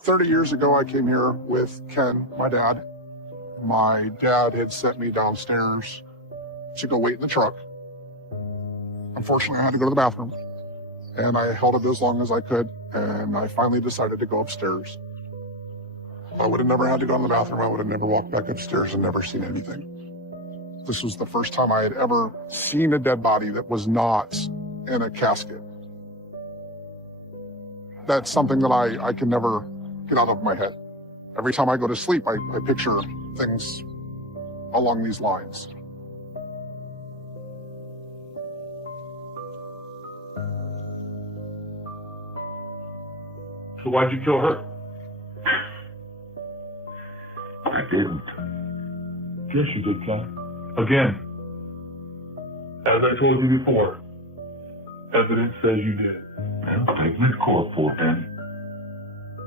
30 years ago, I came here with Ken, my dad. My dad had sent me downstairs to go wait in the truck. Unfortunately, I had to go to the bathroom, and I held it as long as I could, and I finally decided to go upstairs. I would have never had to go in the bathroom. I would have never walked back upstairs and never seen anything. This was the first time I had ever seen a dead body that was not in a casket. That's something that I can never get out of my head. Every time I go to sleep, I picture things along these lines. So why'd you kill her? I didn't. Yes, you did, Ken. Again, as I told you before, evidence says you did. Well, take me to court for it then.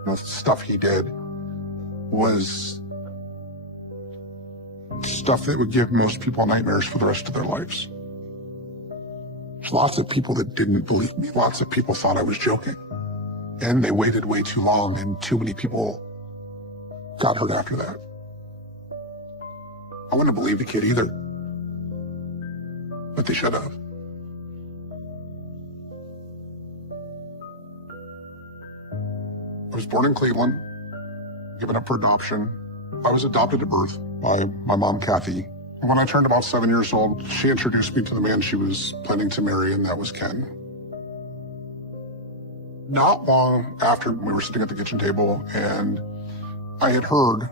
The stuff he did was stuff that would give most people nightmares for the rest of their lives. There's lots of people that didn't believe me. Lots of people thought I was joking. And they waited way too long, and too many people got hurt after that. I wouldn't have believed the kid either. But they should have. I was born in Cleveland, given up for adoption. I was adopted at birth by my mom, Kathy. When I turned about 7 years old, she introduced me to the man she was planning to marry, and that was Ken. Not long after, we were sitting at the kitchen table, and I had heard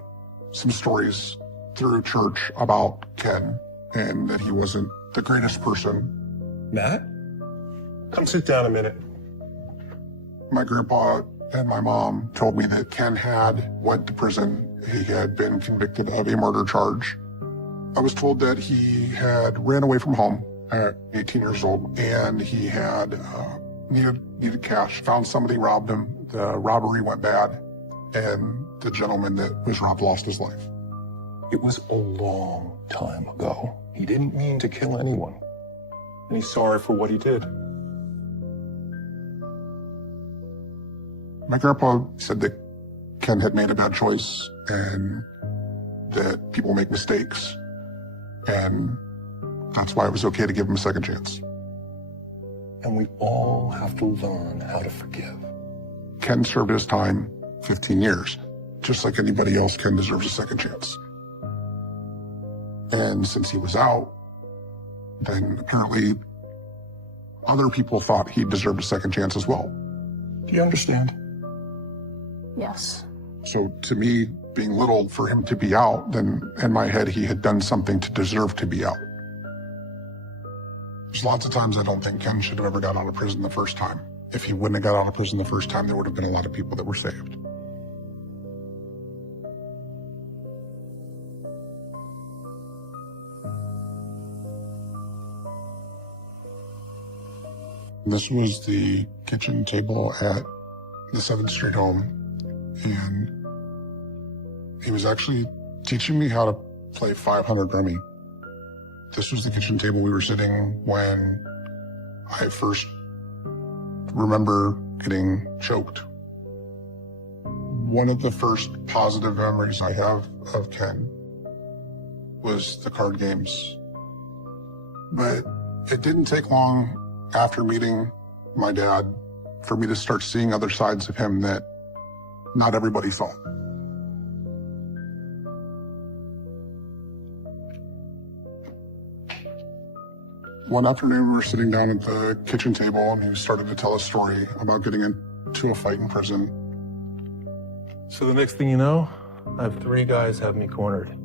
some stories through church about Ken, and that he wasn't the greatest person. Matt? Come sit down a minute. My grandpa and my mom told me that Ken went to prison. He had been convicted of a murder charge. I was told that he had ran away from home at 18 years old, and he had needed cash, found somebody, robbed him. The robbery went bad, and the gentleman that was robbed lost his life. It was a long time ago. He didn't mean to kill anyone. And he's sorry for what he did. My grandpa said that Ken had made a bad choice and that people make mistakes. And that's why it was okay to give him a second chance. And we all have to learn how to forgive. Ken served his time 15 years. Just like anybody else, Ken deserves a second chance. And since he was out, then apparently other people thought he deserved a second chance as well. Do you understand? Yes. So to me, being little for him to be out, then in my head, he had done something to deserve to be out. There's lots of times I don't think Ken should have ever got out of prison the first time. If he wouldn't have got out of prison the first time, there would have been a lot of people that were saved. This was the kitchen table at the 7th Street home, and he was actually teaching me how to play 500 rummy. This was the kitchen table we were sitting when I first remember getting choked. One of the first positive memories I have of Ken was the card games. But it didn't take long after meeting my dad for me to start seeing other sides of him that not everybody saw. One afternoon, we were sitting down at the kitchen table, and he started to tell a story about getting into a fight in prison. So the next thing you know, I have 3 guys have me cornered.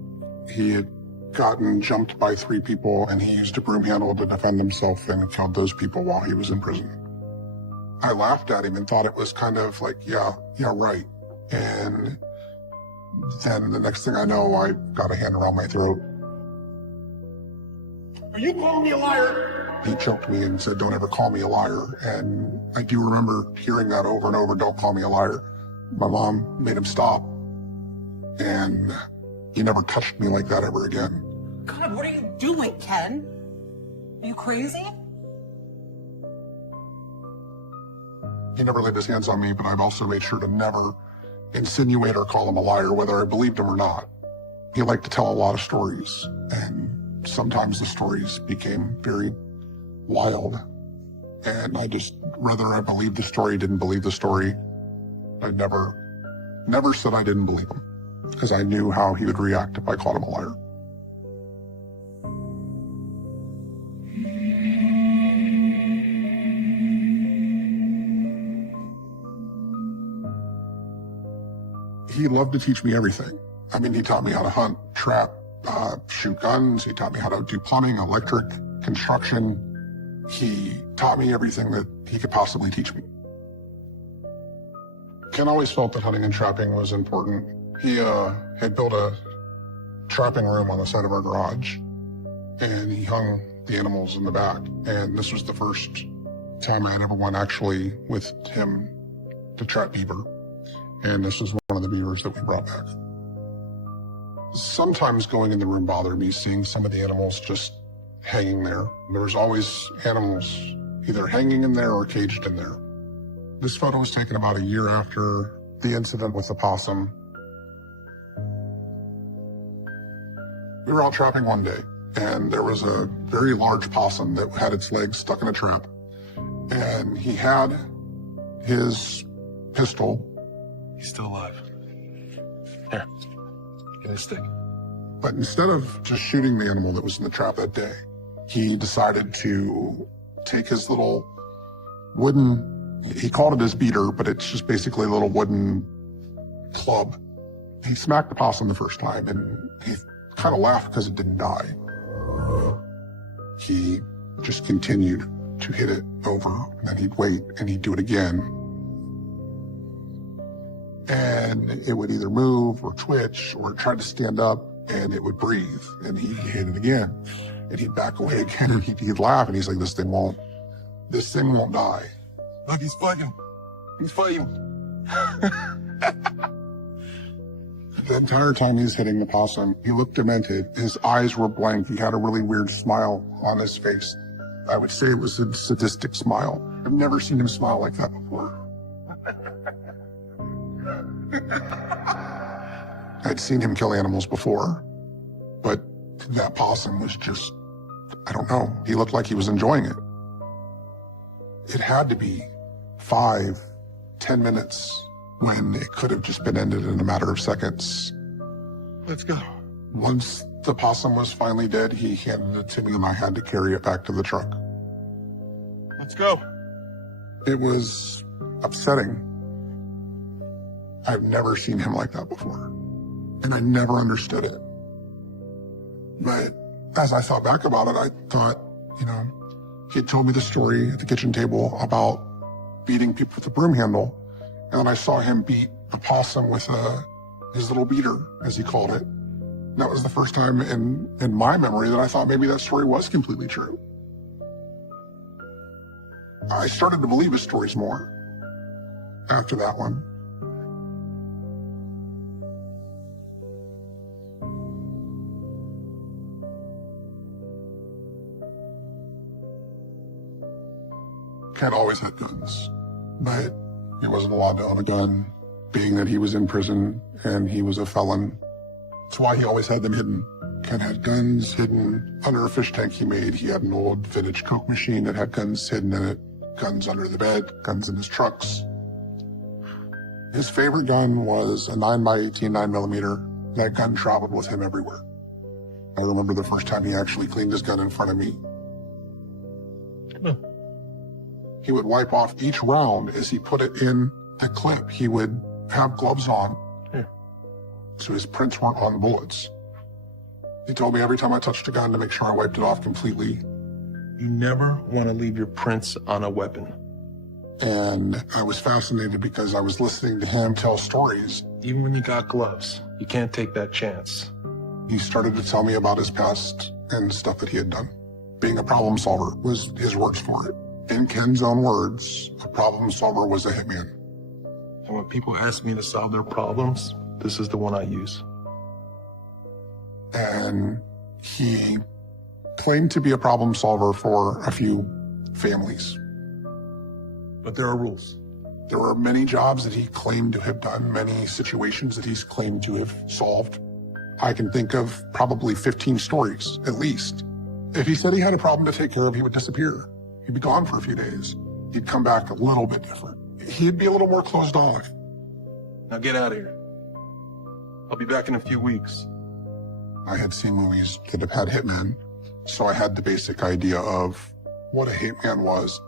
He had gotten jumped by 3 people, and he used a broom handle to defend himself and killed those people while he was in prison. I laughed at him and thought it was kind of like, yeah, right. And then the next thing I know, I got a hand around my throat. Are you calling me a liar? He choked me and said, "Don't ever call me a liar." And I do remember hearing that over and over, "Don't call me a liar." My mom made him stop, and he never touched me like that ever again. God, what are you doing, Ken? Are you crazy? He never laid his hands on me, but I've also made sure to never insinuate or call him a liar, whether I believed him or not. He liked to tell a lot of stories, and sometimes the stories became very wild. And I just, whether I believed the story, didn't believe the story, I never said I didn't believe him, because I knew how he would react if I called him a liar. He loved to teach me everything. I mean, he taught me how to hunt, trap, shoot guns. He taught me how to do plumbing, electric, construction. He taught me everything that he could possibly teach me. Ken always felt that hunting and trapping was important. He had built a trapping room on the side of our garage, and he hung the animals in the back. And this was the first time I'd ever went actually with him to trap beaver. And this was one of the beavers that we brought back. Sometimes going in the room bothered me, seeing some of the animals just hanging there. There was always animals either hanging in there or caged in there. This photo was taken about a year after the incident with the possum. We were out trapping one day, and there was a very large possum that had its legs stuck in a trap. And he had his pistol. He's still alive. Here, get his stick. But instead of just shooting the animal that was in the trap that day, he decided to take his little wooden, he called it his beater, but it's just basically a little wooden club. He smacked the possum the first time, and he kind of laughed because it didn't die. He just continued to hit it over, and then he'd wait, and he'd do it again. And it would either move or twitch or try to stand up, and it would breathe, and he'd hit it again. And he'd back away again, and he'd laugh, and he's like, this thing won't die. Look, he's fighting. He's fighting. The entire time he was hitting the possum, he looked demented. His eyes were blank. He had a really weird smile on his face. I would say it was a sadistic smile. I've never seen him smile like that before. I'd seen him kill animals before, but that possum was just, I don't know, he looked like he was enjoying it. It had to be 5-10 minutes when it could have just been ended in a matter of seconds. Let's go. Once the possum was finally dead, he handed it to me and I had to carry it back to the truck. Let's go. It was upsetting. I've never seen him like that before, and I never understood it. But as I thought back about it, I thought, he had told me the story at the kitchen table about beating people with a broom handle, and then I saw him beat a possum with his little beater, as he called it. And that was the first time in my memory that I thought maybe that story was completely true. I started to believe his stories more after that one. Ken always had guns, but he wasn't allowed to own a gun, being that he was in prison and he was a felon. That's why he always had them hidden. Ken had guns hidden under a fish tank he made. He had an old vintage Coke machine that had guns hidden in it, guns under the bed, guns in his trucks. His favorite gun was a 9x18 9mm. That gun traveled with him everywhere. I remember the first time he actually cleaned his gun in front of me. He would wipe off each round as he put it in the clip. He would have gloves on, so his prints weren't on the bullets. He told me every time I touched a gun to make sure I wiped it off completely. You never want to leave your prints on a weapon. And I was fascinated because I was listening to him tell stories. Even when you got gloves, you can't take that chance. He started to tell me about his past and stuff that he had done. Being a problem solver was his words for it. In Ken's own words, a problem solver was a hitman. And when people ask me to solve their problems, this is the one I use. And he claimed to be a problem solver for a few families. But there are rules. There were many jobs that he claimed to have done, many situations that he's claimed to have solved. I can think of probably 15 stories, at least. If he said he had a problem to take care of, he would disappear. He'd be gone for a few days. He'd come back a little bit different. He'd be a little more closed off. Now get out of here. I'll be back in a few weeks. I had seen movies that have had hitmen, so I had the basic idea of what a hitman was.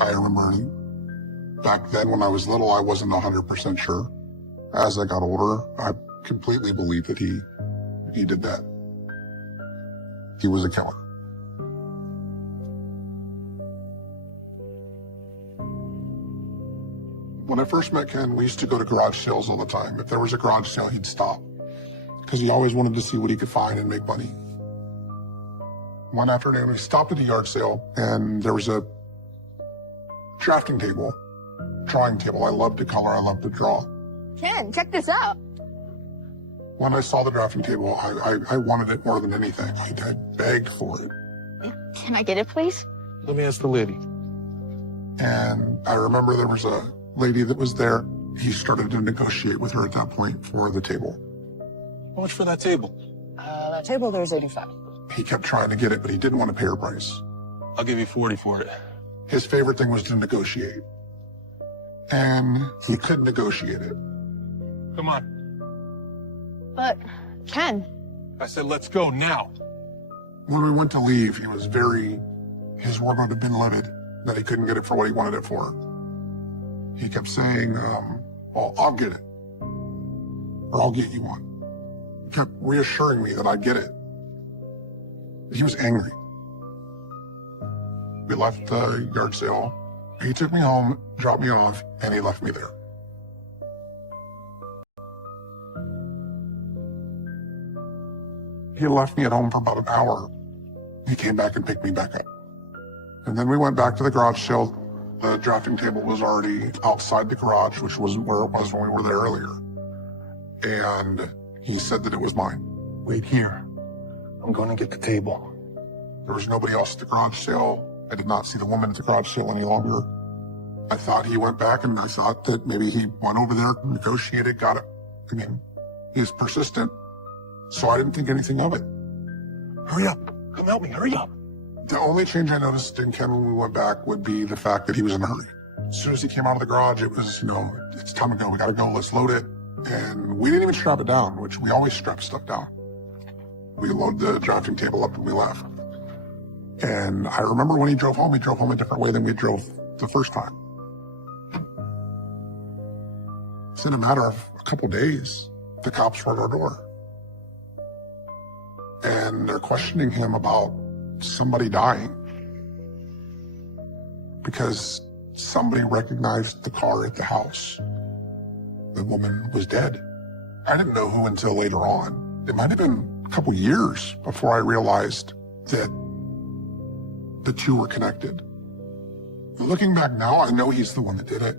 I remember back then when I was little, I wasn't 100% sure. As I got older, I completely believed that he did that. He was a killer. When I first met Ken, we used to go to garage sales all the time. If there was a garage sale, he'd stop because he always wanted to see what he could find and make money. One afternoon, we stopped at a yard sale and there was a drafting table, drawing table. I love to color, I love to draw. Ken, check this out. When I saw the drafting table, I wanted it more than anything. I begged for it. Can I get it, please? Let me ask the lady. And I remember there was a lady that was there. He started to negotiate with her at that point for the table. How much for that table? That table there's 85. He kept trying to get it, but he didn't want to pay her price. I'll give you 40 for it. His favorite thing was to negotiate. And he couldn't negotiate it. Come on. But, Ken, I said, let's go now. When we went to leave, he was his word would have been livid that he couldn't get it for what he wanted it for. He kept saying, well, I'll get it. Or I'll get you one. He kept reassuring me that I'd get it. He was angry. We left the yard sale. He took me home, dropped me off, and he left me there. He left me at home for about an hour. He came back and picked me back up. And then we went back to the garage sale. The drafting table was already outside the garage, which was where it was when we were there earlier. And he said that it was mine. Wait here. I'm going to get the table. There was nobody else at the garage sale. I did not see the woman at the garage sale any longer. I thought he went back, and I thought that maybe he went over there, negotiated, got it. I mean, he's persistent. So I didn't think anything of it. Hurry up. Come help me. Hurry up. The only change I noticed in Ken when we went back would be the fact that he was in a hurry. As soon as he came out of the garage, it was, it's time to go. We got to go. Let's load it. And we didn't even strap it down, which we always strap stuff down. We loaded the drafting table up and we left. And I remember when he drove home a different way than we drove the first time. It's in a matter of a couple days, the cops were at our door. And they're questioning him about somebody dying because somebody recognized the car at the house. The woman was dead. I didn't know who until later on. It might have been a couple years before I realized that the two were connected. Looking back now, I know he's the one that did it.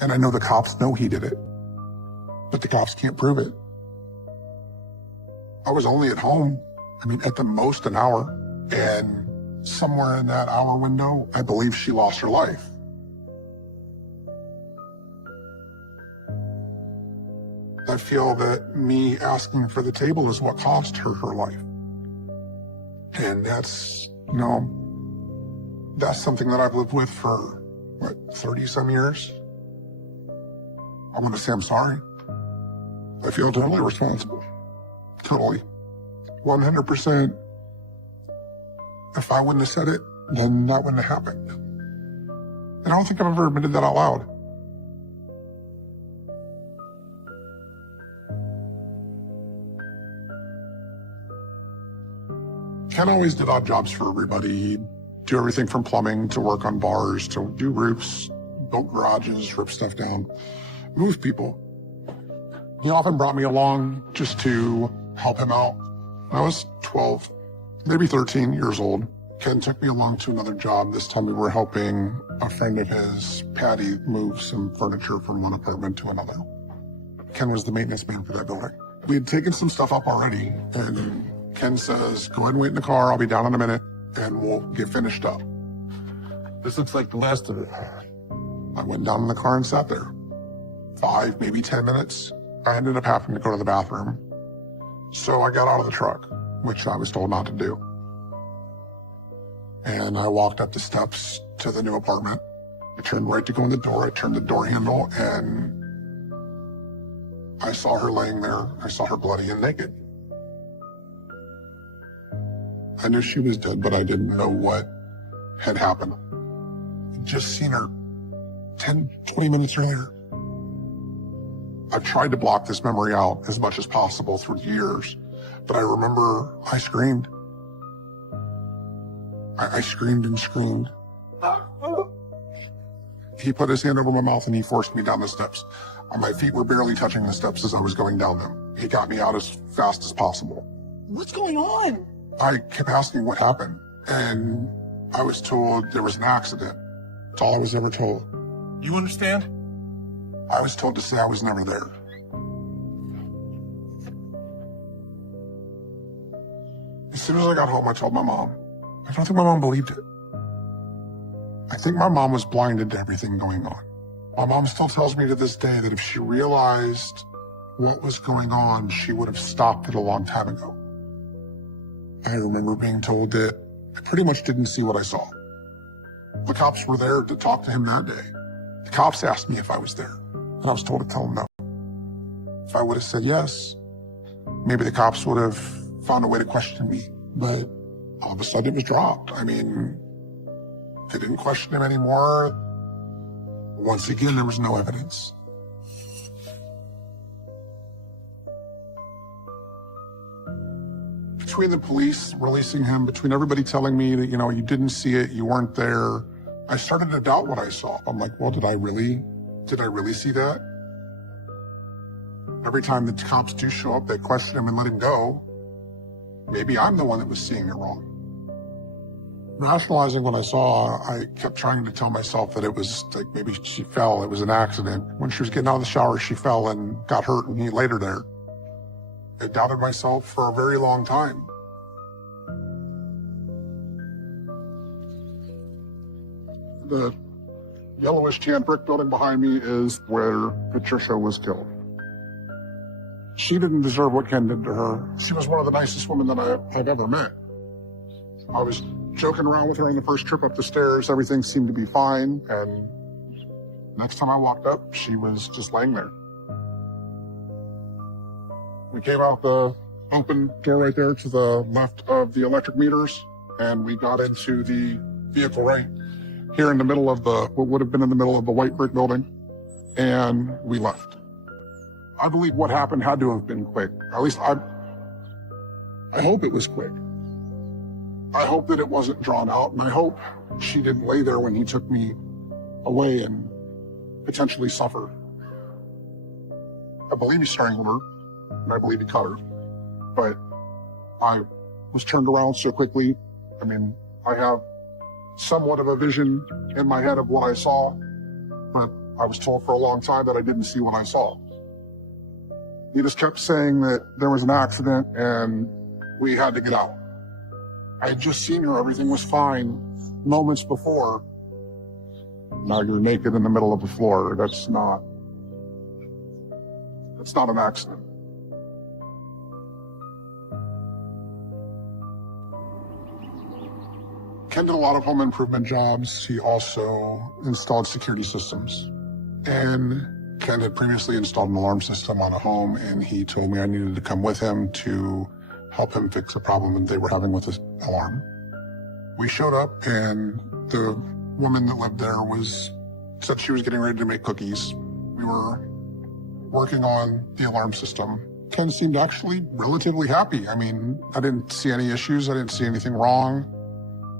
And I know the cops know he did it. But the cops can't prove it. I was only at home, at the most an hour. And somewhere in that hour window, I believe she lost her life. I feel that me asking for the table is what cost her her life. And that's, that's something that I've lived with for, 30-some years? I want to say I'm sorry. I feel totally responsible. Totally. 100%. If I wouldn't have said it, then that wouldn't have happened. And I don't think I've ever admitted that out loud. Ken always did odd jobs for everybody. He'd do everything from plumbing to work on bars to do roofs, build garages, rip stuff down, move people. He often brought me along just to help him out. When I was 12, maybe 13 years old, Ken took me along to another job. This time we were helping a friend of his, Patty, move some furniture from one apartment to another. Ken was the maintenance man for that building. We had taken some stuff up already, and Ken says, go ahead and wait in the car. I'll be down in a minute, and we'll get finished up. This looks like the last of it. I went down in the car and sat there. 5, maybe 10 minutes. I ended up having to go to the bathroom. So I got out of the truck, which I was told not to do. And I walked up the steps to the new apartment. I turned right to go in the door. I turned the door handle and I saw her laying there. I saw her bloody and naked. I knew she was dead, but I didn't know what had happened. I'd just seen her 10, 20 minutes earlier. I've tried to block this memory out as much as possible through years, but I remember I screamed. I screamed and screamed. He put his hand over my mouth and he forced me down the steps. My feet were barely touching the steps as I was going down them. He got me out as fast as possible. What's going on? I kept asking what happened, and I was told there was an accident. That's all I was ever told. You understand? I was told to say I was never there. As soon as I got home, I told my mom. I don't think my mom believed it. I think my mom was blinded to everything going on. My mom still tells me to this day that if she realized what was going on, she would have stopped it a long time ago. I remember being told that I pretty much didn't see what I saw. The cops were there to talk to him that day. The cops asked me if I was there, and I was told to tell them no. If I would have said yes, maybe the cops would have found a way to question me, but all of a sudden it was dropped. I mean, they didn't question him anymore. Once again, there was no evidence. Between the police releasing him, between everybody telling me that, you didn't see it, you weren't there, I started to doubt what I saw. I'm like, well, did I really see that? Every time the cops do show up, they question him and let him go. Maybe I'm the one that was seeing it wrong. Rationalizing what I saw, I kept trying to tell myself that it was like maybe she fell, it was an accident. When she was getting out of the shower, she fell and got hurt and he laid her there. I doubted myself for a very long time. The yellowish tan brick building behind me is where Patricia was killed. She didn't deserve what Ken did to her. She was one of the nicest women that I've ever met. I was joking around with her on the first trip up the stairs. Everything seemed to be fine. And next time I walked up, she was just laying there. We came out the open door right there to the left of the electric meters, and we got into the vehicle right here in the middle of what would have been in the middle of the white brick building, and we left. I believe what happened had to have been quick. At least I hope it was quick. I hope that it wasn't drawn out, and I hope she didn't lay there when he took me away and potentially suffer. I believe he strangled her, and I believe he cut her. But I was turned around so quickly. I mean, I have somewhat of a vision in my head of what I saw, but I was told for a long time that I didn't see what I saw. He just kept saying that there was an accident and we had to get out. I had just seen her, everything was fine moments before. Now you're naked in the middle of the floor. That's not an accident. Ken did a lot of home improvement jobs. He also installed security systems. And Ken had previously installed an alarm system on a home, and he told me I needed to come with him to help him fix a problem that they were having with the alarm. We showed up, and the woman that lived there said she was getting ready to make cookies. We were working on the alarm system. Ken seemed actually relatively happy. I mean, I didn't see any issues. I didn't see anything wrong.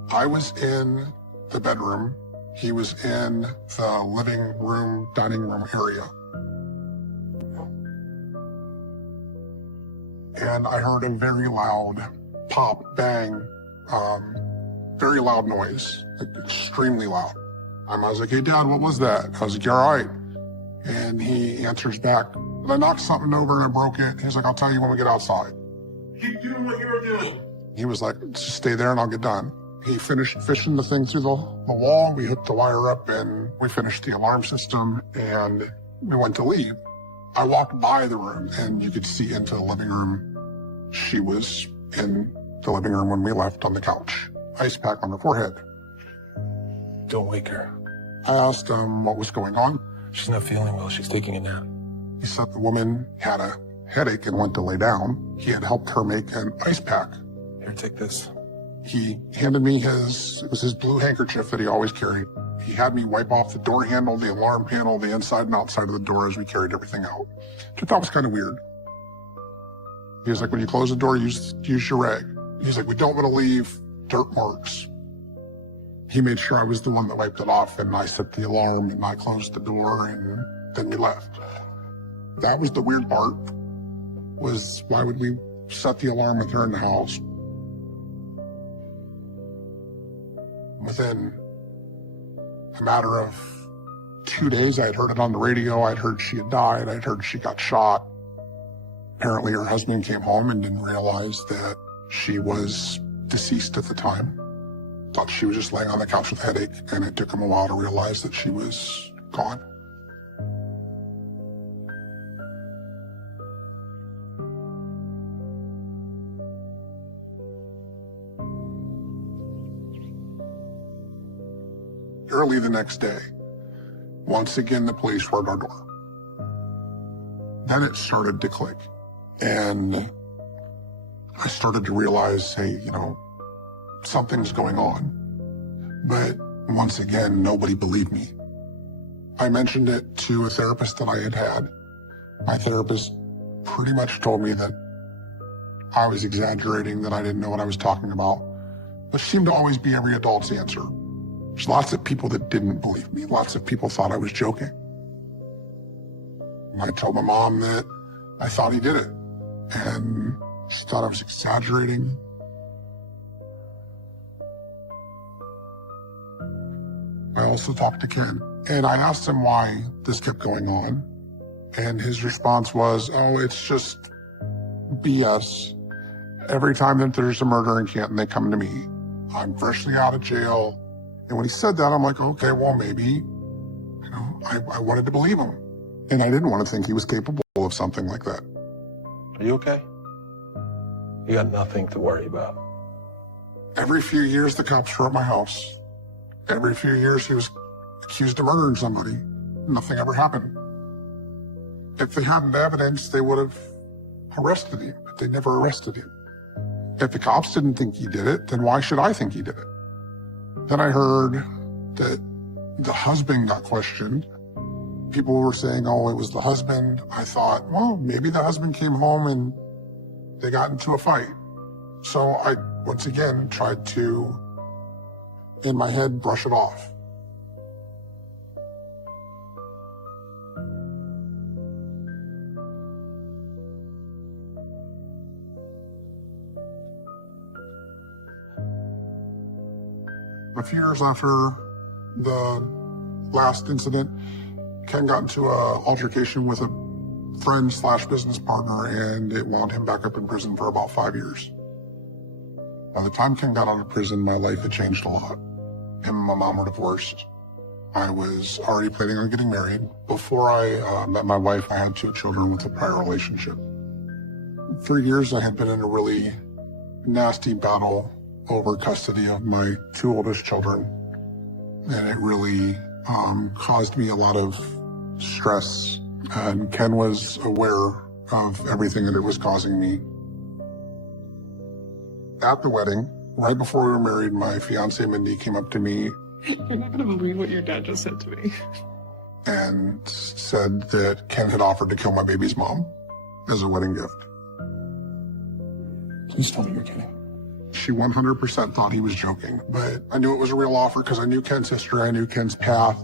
I was in the bedroom. He was in the living room, dining room area. And I heard a very loud pop, bang, very loud noise, like extremely loud. I was like, hey, Dad, what was that? I was like, you all right? And he answers back, I knocked something over and I broke it. He's like, I'll tell you when we get outside. Keep doing what you were doing. He was like, just stay there and I'll get done. He finished fishing the thing through the wall. We hooked the wire up and we finished the alarm system and we went to leave. I walked by the room and you could see into the living room. She was in the living room when we left on the couch, ice pack on her forehead. Don't wake her. I asked him what was going on. She's not feeling well. She's taking a nap. He said the woman had a headache and went to lay down. He had helped her make an ice pack. Here, take this. He handed me it was his blue handkerchief that he always carried. He had me wipe off the door handle, the alarm panel, the inside and outside of the door as we carried everything out. Which I thought was kind of weird. He was like, when you close the door, use your rag. He's like, we don't want to leave dirt marks. He made sure I was the one that wiped it off, and I set the alarm and I closed the door and then we left. That was the weird part, was why would we set the alarm with her in the house? Within a matter of 2 days, I had heard it on the radio. I'd heard she had died. I'd heard she got shot. Apparently her husband came home and didn't realize that she was deceased at the time. Thought she was just laying on the couch with a headache, and it took him a while to realize that she was gone. Early the next day, once again, the police were at our door. Then it started to click, and I started to realize, hey, something's going on. But once again, nobody believed me. I mentioned it to a therapist that I had had. My therapist pretty much told me that I was exaggerating, that I didn't know what I was talking about, which seemed to always be every adult's answer. There's lots of people that didn't believe me. Lots of people thought I was joking. And I told my mom that I thought he did it, and she thought I was exaggerating. I also talked to Ken, and I asked him why this kept going on, and his response was, oh, it's just BS. Every time that there's a murder in Canton, they come to me. I'm freshly out of jail. And when he said that, I'm like, okay, well, maybe, I wanted to believe him. And I didn't want to think he was capable of something like that. Are you okay? You got nothing to worry about. Every few years, the cops were at my house. Every few years, he was accused of murdering somebody. Nothing ever happened. If they hadn't evidence, they would have arrested him, but they never arrested him. If the cops didn't think he did it, then why should I think he did it? Then I heard that the husband got questioned. People were saying, oh, it was the husband. I thought, well, maybe the husband came home and they got into a fight. So I, once again, tried to, in my head, brush it off. A few years after the last incident, Ken got into an altercation with a friend/business partner, and it wound him back up in prison for about 5 years. By the time Ken got out of prison, my life had changed a lot. Him and my mom were divorced. I was already planning on getting married. Before I met my wife, I had 2 children with a prior relationship. For years, I had been in a really nasty battle over custody of my 2 oldest children. And it really caused me a lot of stress. And Ken was aware of everything that it was causing me. At the wedding, right before we were married, my fiance Mindy came up to me. You're not gonna believe what your dad just said to me. And said that Ken had offered to kill my baby's mom as a wedding gift. Please tell me you're kidding. She 100% thought he was joking, but I knew it was a real offer because I knew Ken's history, I knew Ken's path.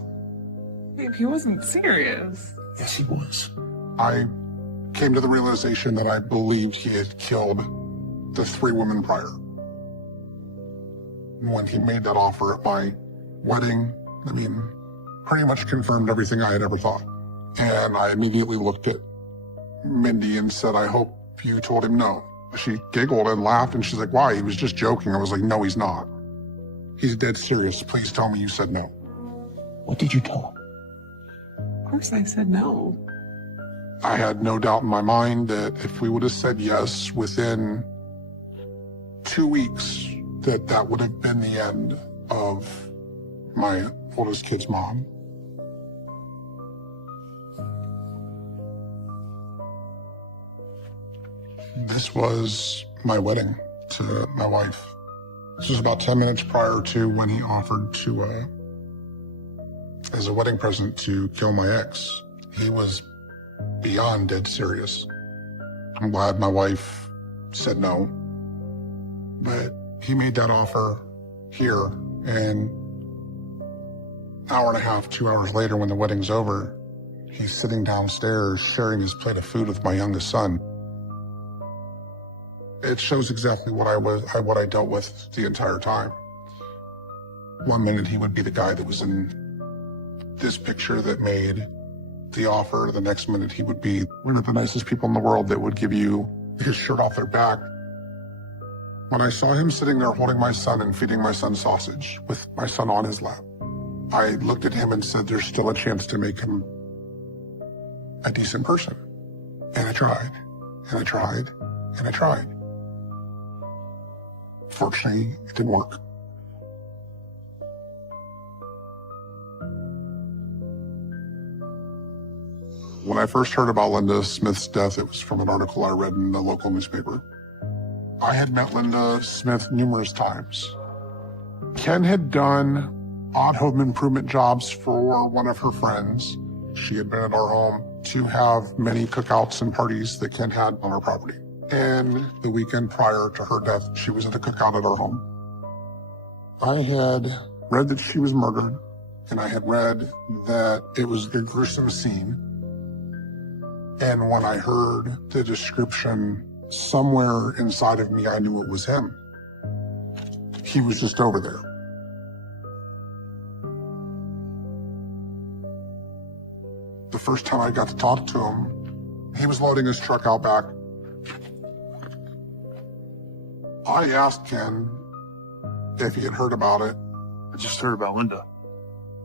Babe, he wasn't serious. Yes, he was. I came to the realization that I believed he had killed the 3 women prior. When he made that offer at my wedding, pretty much confirmed everything I had ever thought. And I immediately looked at Mindy and said, I hope you told him no. She giggled and laughed, and she's like, why? He was just joking. I was like, no, he's not. He's dead serious. Please tell me you said no. What did you tell him? Of course I said no. I had no doubt in my mind that if we would have said yes within 2 weeks, that would have been the end of my oldest kid's mom. This was my wedding to my wife. This was about 10 minutes prior to when he offered to, as a wedding present, to kill my ex. He was beyond dead serious. I'm glad my wife said no, but he made that offer here, and an hour and a half, 2 hours later, when the wedding's over, he's sitting downstairs sharing his plate of food with my youngest son. It shows exactly what I dealt with the entire time. One minute he would be the guy that was in this picture that made the offer. The next minute he would be one of the nicest people in the world that would give you his shirt off their back. When I saw him sitting there holding my son and feeding my son sausage with my son on his lap, I looked at him and said, there's still a chance to make him a decent person. And I tried, and I tried, and I tried. Fortunately, it didn't work. When I first heard about Linda Smith's death, it was from an article I read in the local newspaper. I had met Linda Smith numerous times. Ken had done odd home improvement jobs for one of her friends. She had been at our home to have many cookouts and parties that Ken had on our property. And the weekend prior to her death, she was at a cookout at our home. I had read that she was murdered, and I had read that it was a gruesome scene. And when I heard the description, somewhere inside of me, I knew it was him. He was just over there. The first time I got to talk to him, he was loading his truck out back. I asked Ken if he had heard about it. I just heard about Linda.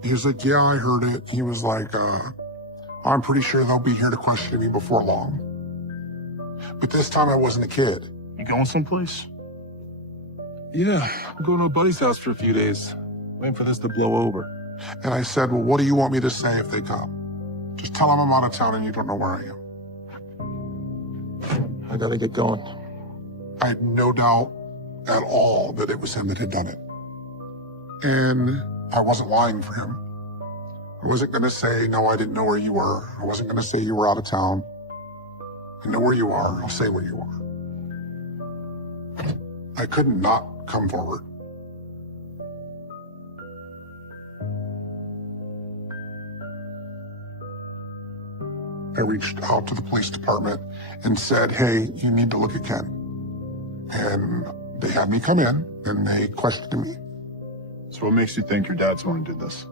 He was like, yeah, I heard it. He was like, I'm pretty sure they'll be here to question me before long. But this time I wasn't a kid. You going someplace? Yeah, I'm going to a buddy's house for a few days. Waiting for this to blow over. And I said, well, what do you want me to say if they come? Just tell them I'm out of town and you don't know where I am. I gotta get going. I had no doubt at all that it was him that had done it. And I wasn't lying for him. I wasn't going to say, no, I didn't know where you were. I wasn't going to say you were out of town. I know where you are. I'll say where you are. I couldn't not come forward. I reached out to the police department and said, hey, you need to look at Ken. And they had me come in and they questioned me. So what makes you think your dad's the one who did this?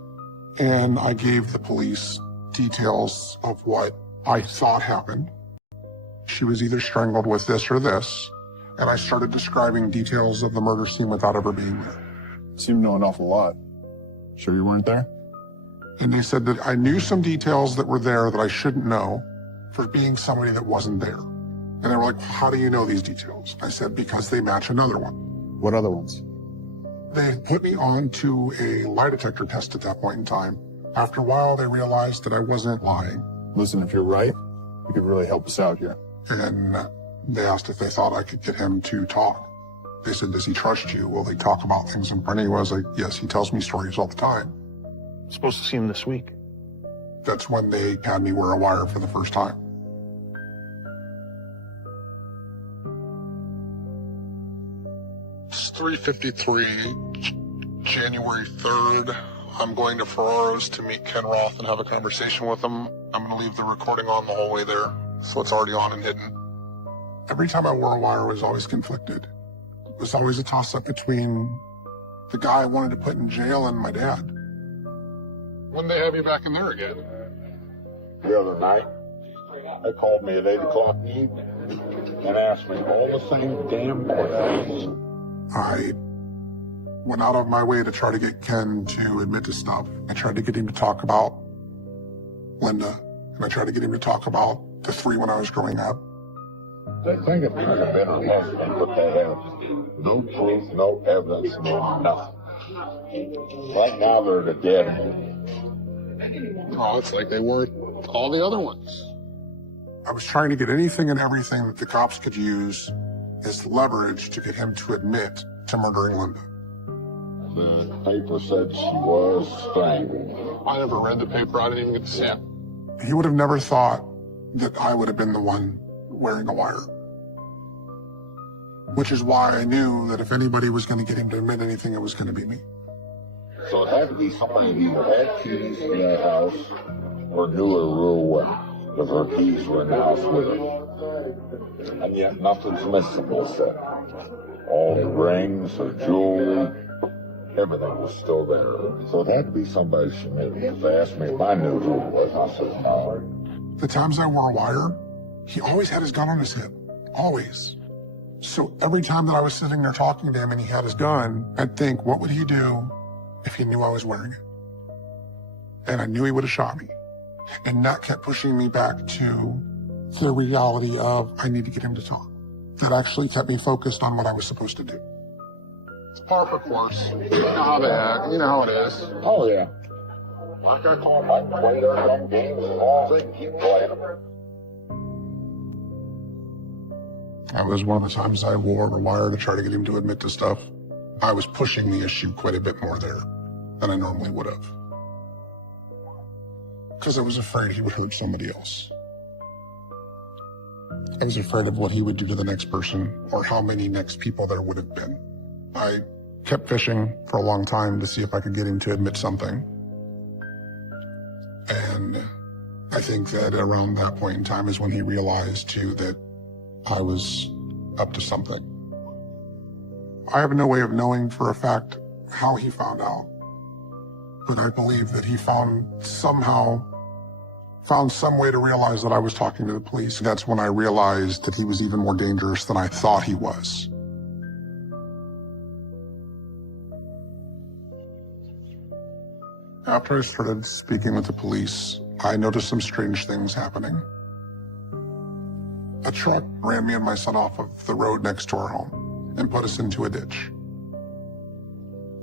And I gave the police details of what I thought happened. She was either strangled with this or this. And I started describing details of the murder scene without ever being there. You seem to know an awful lot. Sure you weren't there? And they said that I knew some details that were there that I shouldn't know for being somebody that wasn't there. And they were like, how do you know these details? I said, because they match another one. What other ones? They put me on to a lie detector test at that point in time. After a while, they realized that I wasn't lying. Listen, if you're right, you could really help us out here. And they asked if they thought I could get him to talk. They said, does he trust you? Will they talk about things in front of you? I was like, yes, he tells me stories all the time. I'm supposed to see him this week. That's when they had me wear a wire for the first time. It's 3:53, January 3rd. I'm going to Ferraro's to meet Ken Roth and have a conversation with him. I'm going to leave the recording on the whole way there, so it's already on and hidden. Every time I wore a wire, I was always conflicted. It was always a toss-up between the guy I wanted to put in jail and my dad. When they have you back in there again? The other night, they called me at 8 o'clock in the evening and asked me all the same damn questions. I went out of my way to try to get Ken to admit to stuff. I tried to get him to talk about Linda, and I tried to get him to talk about the 3 when I was growing up. They think it could have been her husband, but they have no proof, no evidence, no nothing. Right now, they're the dead end. Oh, it's like they were all the other ones. I was trying to get anything and everything that the cops could use as leverage to get him to admit to murdering Linda. The paper said she was strangled. I never read the paper. I didn't even get to see it. He would have never thought that I would have been the one wearing a wire. Which is why I knew that if anybody was going to get him to admit anything, it was going to be me. So it had to be somebody who either had keys in the house or knew her real well, because her keys were in the house with her. And yet nothing's missing, they said. All her rings, her jewelry, everything was still there. So it had to be somebody she knew. If they asked me if I knew who it was, I said no. The times I wore a wire, he always had his gun on his hip. Always. So every time that I was sitting there talking to him and he had his gun, I'd think, what would he do if he knew I was wearing it? And I knew he would have shot me. And that kept pushing me back to the reality of I need to get him to talk. That actually kept me focused on what I was supposed to do. It's par for course. You know how they act. You know how it is. Oh, yeah. Like I told them, I can play their dumb games and all, they can keep playing them. That was one of the times I wore a wire to try to get him to admit to stuff. I was pushing the issue quite a bit more there than I normally would have. Because I was afraid he would hurt somebody else. I was afraid of what he would do to the next person or how many next people there would have been. I kept fishing for a long time to see if I could get him to admit something. And I think that around that point in time is when he realized too that I was up to something. I have no way of knowing for a fact how he found out, but I believe that he found some way to realize that I was talking to the police. That's when I realized that he was even more dangerous than I thought he was. After I started speaking with the police, I noticed some strange things happening. A truck ran me and my son off of the road next to our home and put us into a ditch.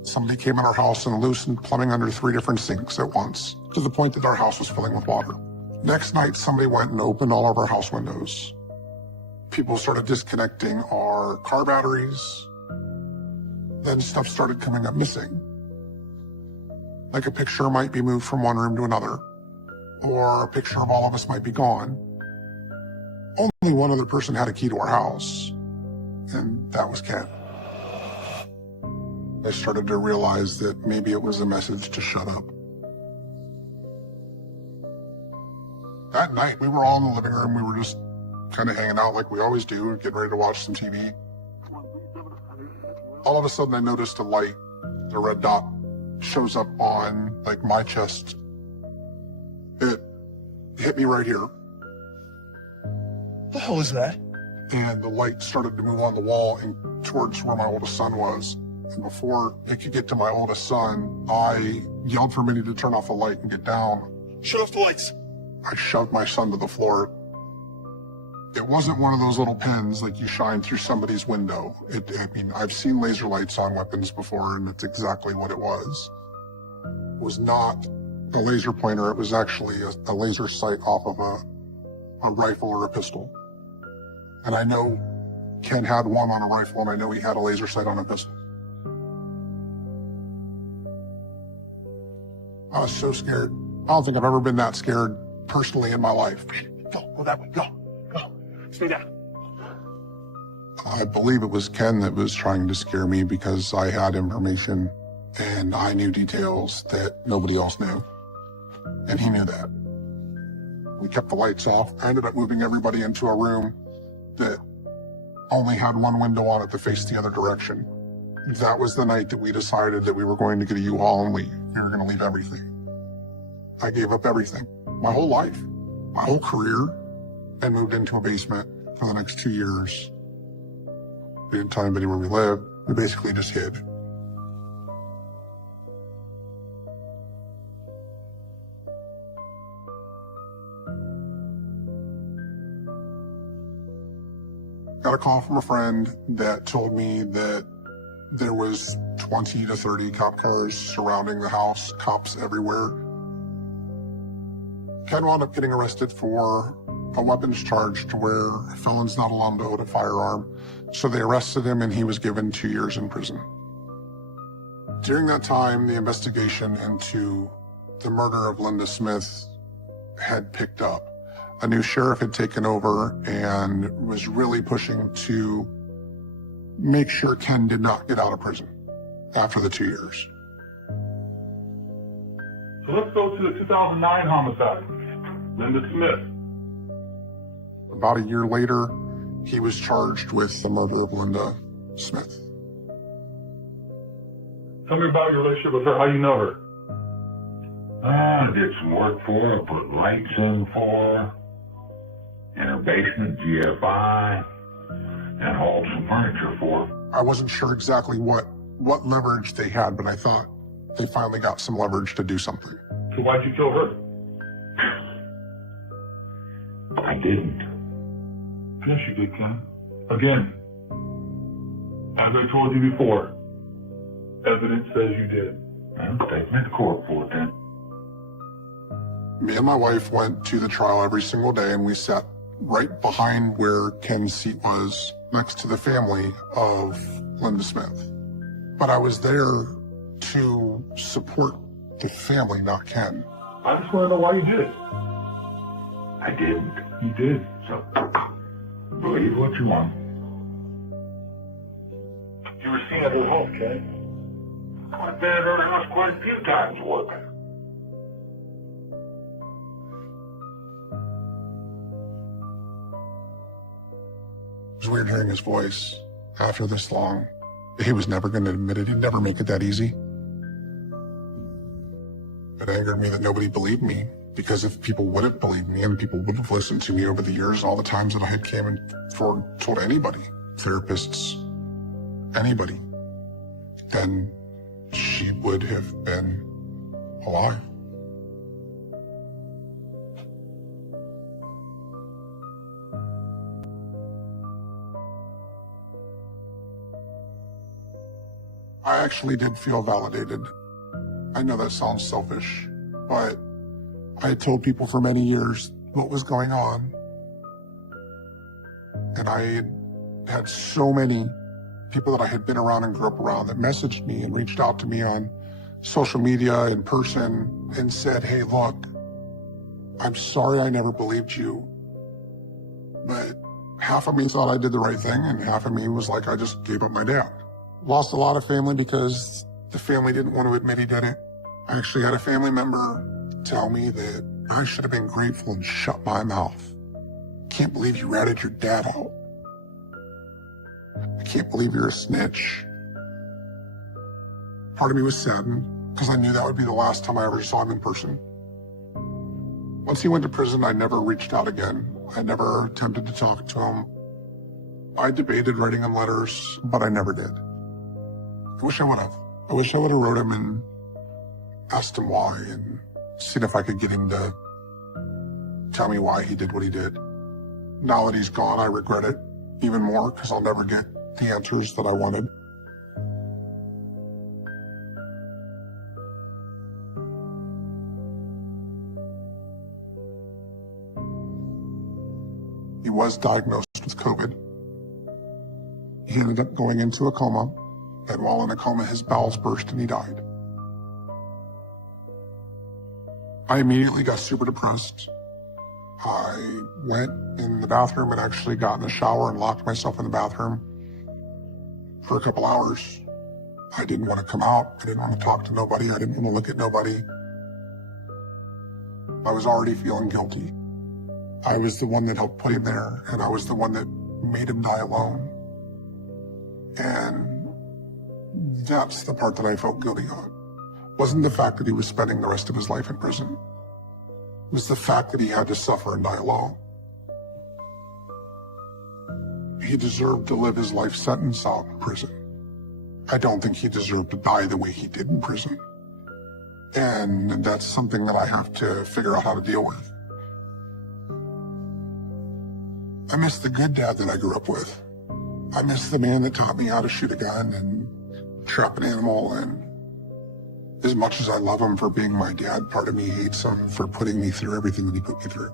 Somebody came in our house and loosened plumbing under 3 different sinks at once, to the point that our house was filling with water. Next night, somebody went and opened all of our house windows. People started disconnecting our car batteries. Then stuff started coming up missing. Like a picture might be moved from one room to another, or a picture of all of us might be gone. Only one other person had a key to our house, and that was Ken. I started to realize that maybe it was a message to shut up. That night, we were all in the living room. We were just kind of hanging out like we always do, getting ready to watch some TV. All of a sudden, I noticed a light, the red dot, shows up on like my chest. It hit me right here. The hell is that? And the light started to move on the wall and towards where my oldest son was. And before it could get to my oldest son, I yelled for Minnie to turn off the light and get down. Shut off the lights! I shoved my son to the floor. It wasn't one of those little pins like you shine through somebody's window. I've seen laser lights on weapons before, and it's exactly what it was. It was not a laser pointer. It was actually a laser sight off of a rifle or a pistol. And I know Ken had one on a rifle, and I know he had a laser sight on a pistol. I was so scared. I don't think I've ever been that scared personally in my life. Go that way, go. Stay down. I believe it was Ken that was trying to scare me because I had information and I knew details that nobody else knew. And he knew that. We kept the lights off. I ended up moving everybody into a room that only had one window on it that faced the other direction. That was the night that we decided that we were going to get a U-Haul and leave. We were going to leave everything. I gave up everything, my whole life, my whole career, and moved into a basement for the next 2 years. We didn't tell anybody where we lived. We basically just hid. got a call from a friend that told me that there was 20 to 30 cop cars surrounding the house, cops everywhere. Ken wound up getting arrested for a weapons charge to where a felon's not allowed to own a firearm. So they arrested him and he was given 2 years in prison. During that time, the investigation into the murder of Linda Smith had picked up. A new sheriff had taken over and was really pushing to make sure Ken did not get out of prison after the 2 years. So let's go to the 2009 homicide, Linda Smith. About a year later, he was charged with the murder of Linda Smith. Tell me about your relationship with her, how you know her. I did some work for her, put lights in for her, in her basement, GFI, and hauled some furniture for her. I wasn't sure exactly what leverage they had, but I thought they finally got some leverage to do something. So why'd you kill her? I didn't. Yes, you did, Ken. Again, as I told you before, evidence says you did. Well, take me to court for it then. Me and my wife went to the trial every single day, and we sat right behind where Ken's seat was, next to the family of Linda Smith. But I was there to support the family, not Ken. I just want to know why you did it. I didn't. You did. So, believe what you want. You were seen at her home, Ken. I've been at her house quite a few times working. It was weird hearing his voice after this long. He was never going to admit it. He'd never make it that easy. It angered me that nobody believed me, because if people would have believed me and people would have listened to me over the years, all the times that I had came and told anybody, therapists, anybody, then she would have been alive. I actually did feel validated. I know that sounds selfish, but I had told people for many years what was going on. And I had so many people that I had been around and grew up around that messaged me and reached out to me on social media, in person, and said, hey, look, I'm sorry I never believed you. But half of me thought I did the right thing, and half of me was like, I just gave up my dad. Lost a lot of family because the family didn't want to admit he did it. I actually had a family member tell me that I should have been grateful and shut my mouth. Can't believe you ratted your dad out. I can't believe you're a snitch. Part of me was saddened because I knew that would be the last time I ever saw him in person. Once he went to prison, I never reached out again. I never attempted to talk to him. I debated writing him letters, but I never did. I wish I would have. I wish I would have wrote him and asked him why and seen if I could get him to tell me why he did what he did. Now that he's gone, I regret it even more because I'll never get the answers that I wanted. He was diagnosed with COVID. He ended up going into a coma, and while in a coma, his bowels burst and he died. I immediately got super depressed. I went in the bathroom and actually got in the shower and locked myself in the bathroom for a couple hours. I didn't want to come out. I didn't want to talk to nobody. I didn't want to look at nobody. I was already feeling guilty. I was the one that helped put him there, and I was the one that made him die alone. And that's the part that I felt guilty on. It wasn't the fact that he was spending the rest of his life in prison. It was the fact that he had to suffer and die alone. He deserved to live his life sentence out in prison. I don't think he deserved to die the way he did in prison. And that's something that I have to figure out how to deal with. I miss the good dad that I grew up with. I miss the man that taught me how to shoot a gun and trap an animal, and as much as I love him for being my dad, part of me hates him for putting me through everything that he put me through.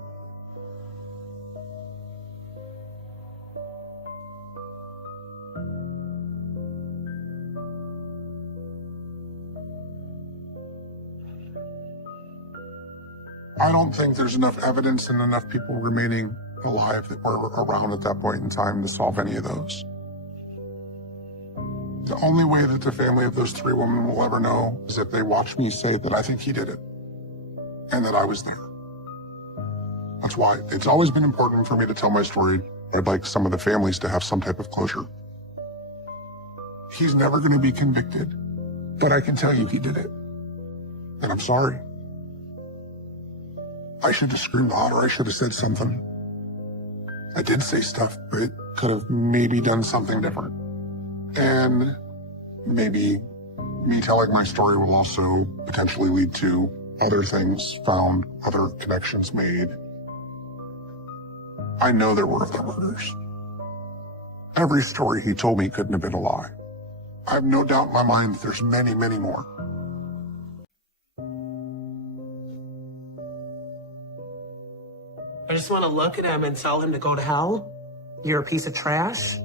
I don't think there's enough evidence and enough people remaining alive that were around at that point in time to solve any of those. The only way that the family of those 3 women will ever know is if they watch me say that I think he did it and that I was there. That's why it's always been important for me to tell my story. I'd like some of the families to have some type of closure. He's never going to be convicted, but I can tell you he did it. And I'm sorry. I should have screamed louder. I should have said something. I did say stuff, but could have maybe done something different. And maybe me telling my story will also potentially lead to other things found, other connections made. I know there were other murders. Every story he told me couldn't have been a lie. I have no doubt in my mind that there's many, many more. I just want to look at him and tell him to go to hell. You're a piece of trash.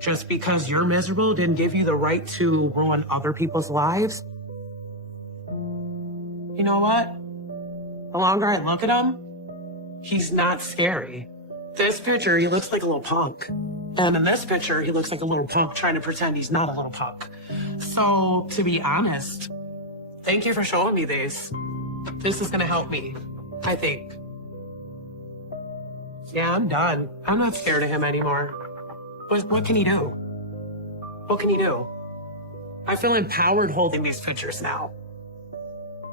Just because you're miserable didn't give you the right to ruin other people's lives. You know what? The longer I look at him, he's not scary. This picture, he looks like a little punk. And in this picture, he looks like a little punk trying to pretend he's not a little punk. So, to be honest, thank you for showing me this. This is going to help me, I think. Yeah, I'm done. I'm not scared of him anymore. What can he do? What can he do? I feel empowered holding these pictures now.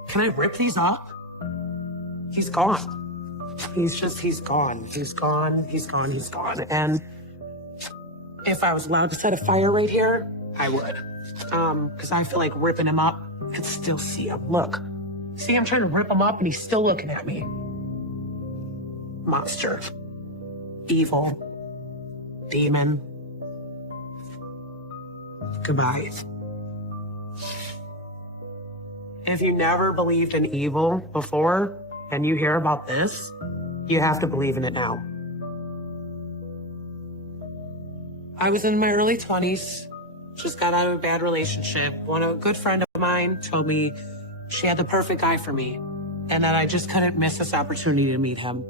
Can I rip these up? He's gone. He's gone. He's gone. He's gone. He's gone. And if I was allowed to set a fire right here, I would. Because I feel like ripping him up and still see him. Look. See, I'm trying to rip him up and he's still looking at me. Monster. Evil. Demon. Goodbye. If you never believed in evil before and you hear about this, you have to believe in it now. I was in my early 20s, just got out of a bad relationship. A good friend of mine told me she had the perfect guy for me and that I just couldn't miss this opportunity to meet him.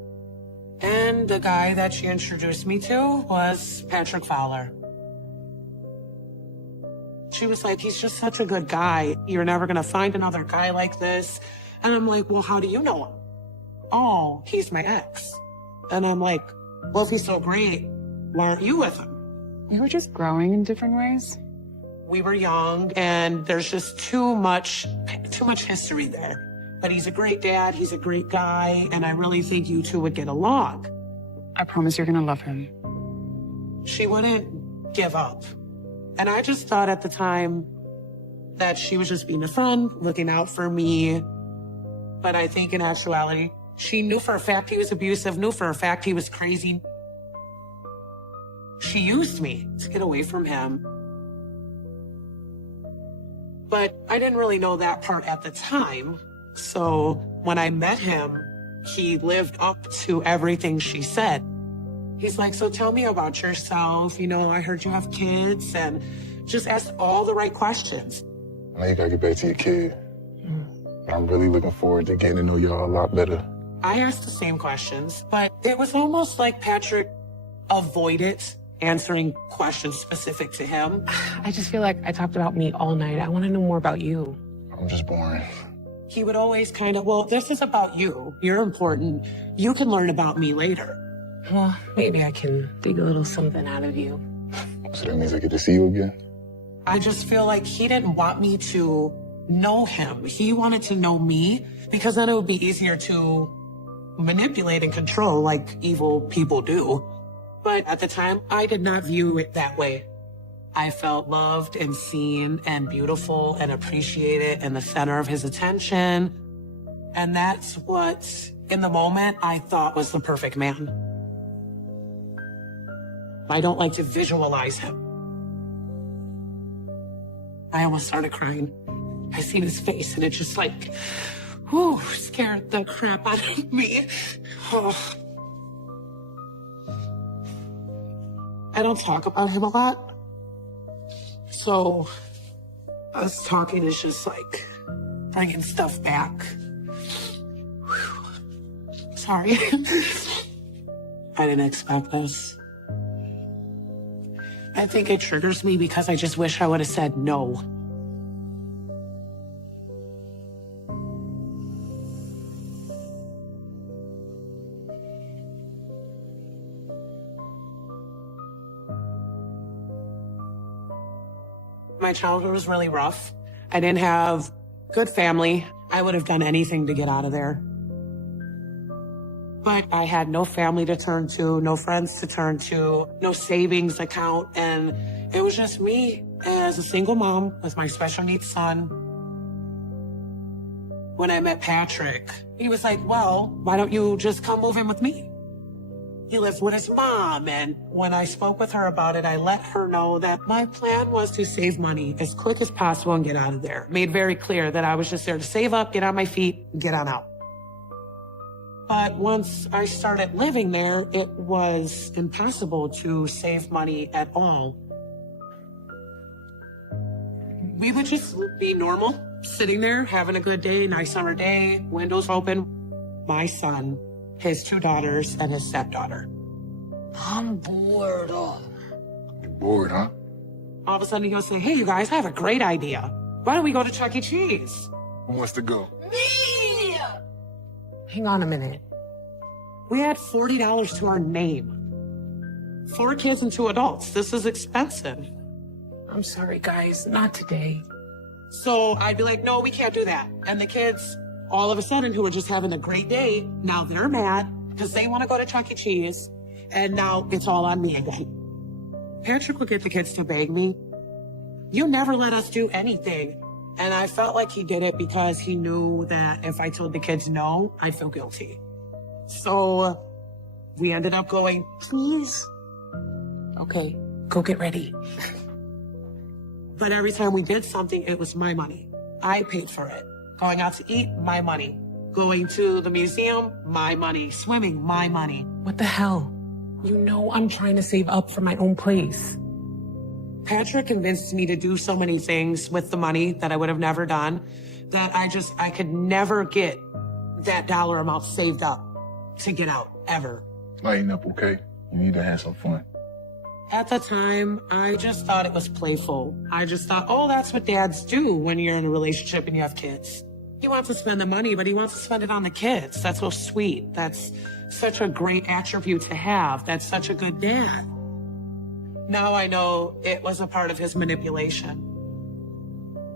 And the guy that she introduced me to was Patrick Fowler. She was like, he's just such a good guy. You're never gonna find another guy like this. And I'm like, well, how do you know him? Oh, he's my ex. And I'm like, well, if he's so great, why aren't you with him? We were just growing in different ways. We were young and there's just too much history there. But he's a great dad, he's a great guy, and I really think you two would get along. I promise you're gonna love him. She wouldn't give up. And I just thought at the time that she was just being a friend, looking out for me. But I think in actuality, she knew for a fact he was abusive, knew for a fact he was crazy. She used me to get away from him. But I didn't really know that part at the time. So when I met him, he lived up to everything she said. He's like, so tell me about yourself. You know, I heard you have kids, and just asked all the right questions. Now you gotta get back to your kid. I'm really looking forward to getting to know y'all a lot better. I asked the same questions, but it was almost like Patrick avoided answering questions specific to him. I just feel like I talked about me all night. I want to know more about you. I'm just boring. He would always kind of, well, this is about you. You're important. You can learn about me later. Well, maybe I can dig a little something out of you. So that means I get to see you again? I just feel like he didn't want me to know him. He wanted to know me because then it would be easier to manipulate and control like evil people do. But at the time, I did not view it that way. I felt loved and seen and beautiful and appreciated and the center of his attention. And that's what, in the moment, I thought was the perfect man. I don't like to visualize him. I almost started crying. I seen his face and it just like, whew, scared the crap out of me. Oh. I don't talk about him a lot. So us talking is just like bringing stuff back. Whew. Sorry. I didn't expect this. I think it triggers me because I just wish I would have said no. My childhood was really rough. I didn't have good family. I would have done anything to get out of there. But I had no family to turn to, no friends to turn to, no savings account. And it was just me as a single mom with my special needs son. When I met Patrick, he was like, well, why don't you just come move in with me? He lives with his mom. And when I spoke with her about it, I let her know that my plan was to save money as quick as possible and get out of there. Made very clear that I was just there to save up, get on my feet, and get on out. But once I started living there, it was impossible to save money at all. We would just be normal, sitting there, having a good day, nice summer day, windows open. My son, his 2 daughters, and his stepdaughter. I'm bored. You're bored, huh? All of a sudden, he'll say, hey, you guys, I have a great idea. Why don't we go to Chuck E. Cheese? Who wants to go? Hang on a minute. We had $40 to our name. 4 kids and 2 adults. This is expensive. I'm sorry, guys, not today. So I'd be like, no, we can't do that. And the kids, all of a sudden, who were just having a great day, now they're mad because they want to go to Chuck E. Cheese. And now it's all on me again. Patrick would get the kids to beg me. You never let us do anything. And I felt like he did it because he knew that if I told the kids no, I'd feel guilty. So we ended up going, please. Okay, go get ready. But every time we did something, it was my money. I paid for it. Going out to eat, my money. Going to the museum, my money. Swimming, my money. What the hell? You know I'm trying to save up for my own place. Patrick convinced me to do so many things with the money that I would have never done, that I could never get that dollar amount saved up to get out, ever. Lighten up, okay? You need to have some fun. At the time, I just thought it was playful. I just thought, oh, that's what dads do when you're in a relationship and you have kids. He wants to spend the money, but he wants to spend it on the kids. That's so sweet. That's such a great attribute to have. That's such a good dad. Now I know it was a part of his manipulation.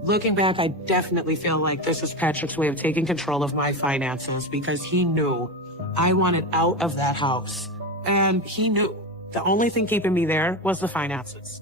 Looking back, I definitely feel like this is Patrick's way of taking control of my finances because he knew I wanted out of that house. And he knew the only thing keeping me there was the finances.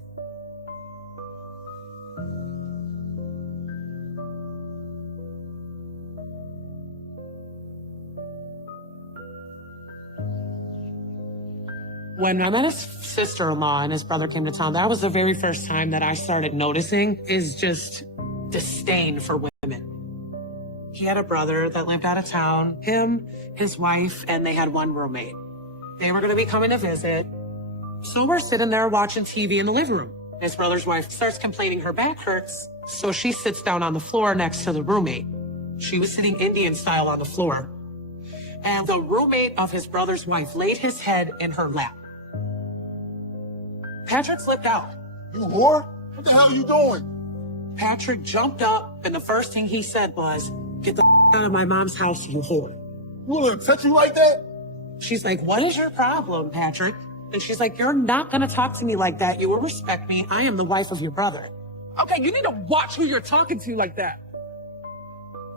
When I met his sister-in-law and his brother came to town, that was the very first time that I started noticing is just disdain for women. He had a brother that lived out of town, him, his wife, and they had 1 roommate. They were going to be coming to visit. So we're sitting there watching TV in the living room. His brother's wife starts complaining her back hurts, so she sits down on the floor next to the roommate. She was sitting Indian style on the floor. And the roommate of his brother's wife laid his head in her lap. Patrick flipped out. You whore? What the hell are you doing? Patrick jumped up, and the first thing he said was, get the out of my mom's house, you whore. You want to touch you like that? She's like, what is your problem, Patrick? And she's like, you're not going to talk to me like that. You will respect me. I am the wife of your brother. Okay, you need to watch who you're talking to like that.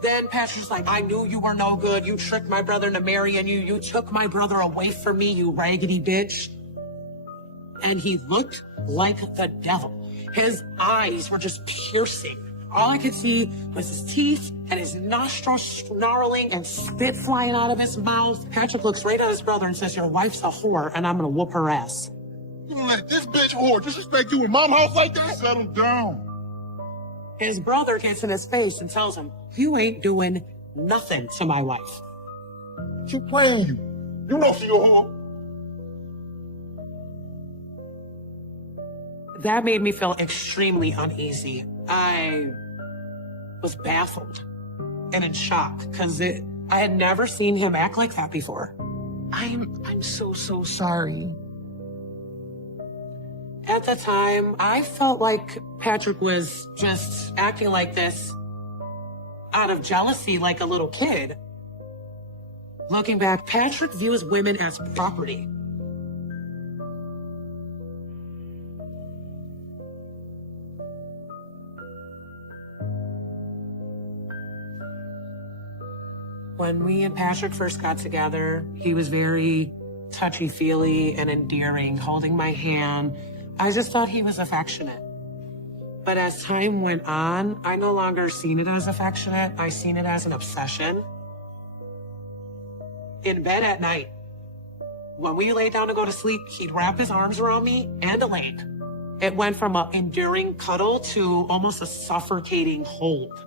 Then Patrick's like, I knew you were no good. You tricked my brother into marrying you. You took my brother away from me, you raggedy bitch. And he looked like the devil. His eyes were just piercing. All I could see was his teeth and his nostrils snarling and spit flying out of his mouth. Patrick looks right at his brother and says, your wife's a whore and I'm gonna whoop her ass. You gonna let this bitch whore disrespect you in mom house like that? Settle down. His brother gets in his face and tells him, you ain't doing nothing to my wife. She playing you. You know she a whore. That made me feel extremely uneasy. I was baffled and in shock because I had never seen him act like that before. I'm so sorry. At the time, I felt like Patrick was just acting like this out of jealousy like a little kid. Looking back, Patrick views women as property. When me and Patrick first got together, he was very touchy-feely and endearing, holding my hand. I just thought he was affectionate. But as time went on, I no longer seen it as affectionate. I seen it as an obsession. In bed at night, when we lay down to go to sleep, he'd wrap his arms around me and a leg. It went from an enduring cuddle to almost a suffocating hold.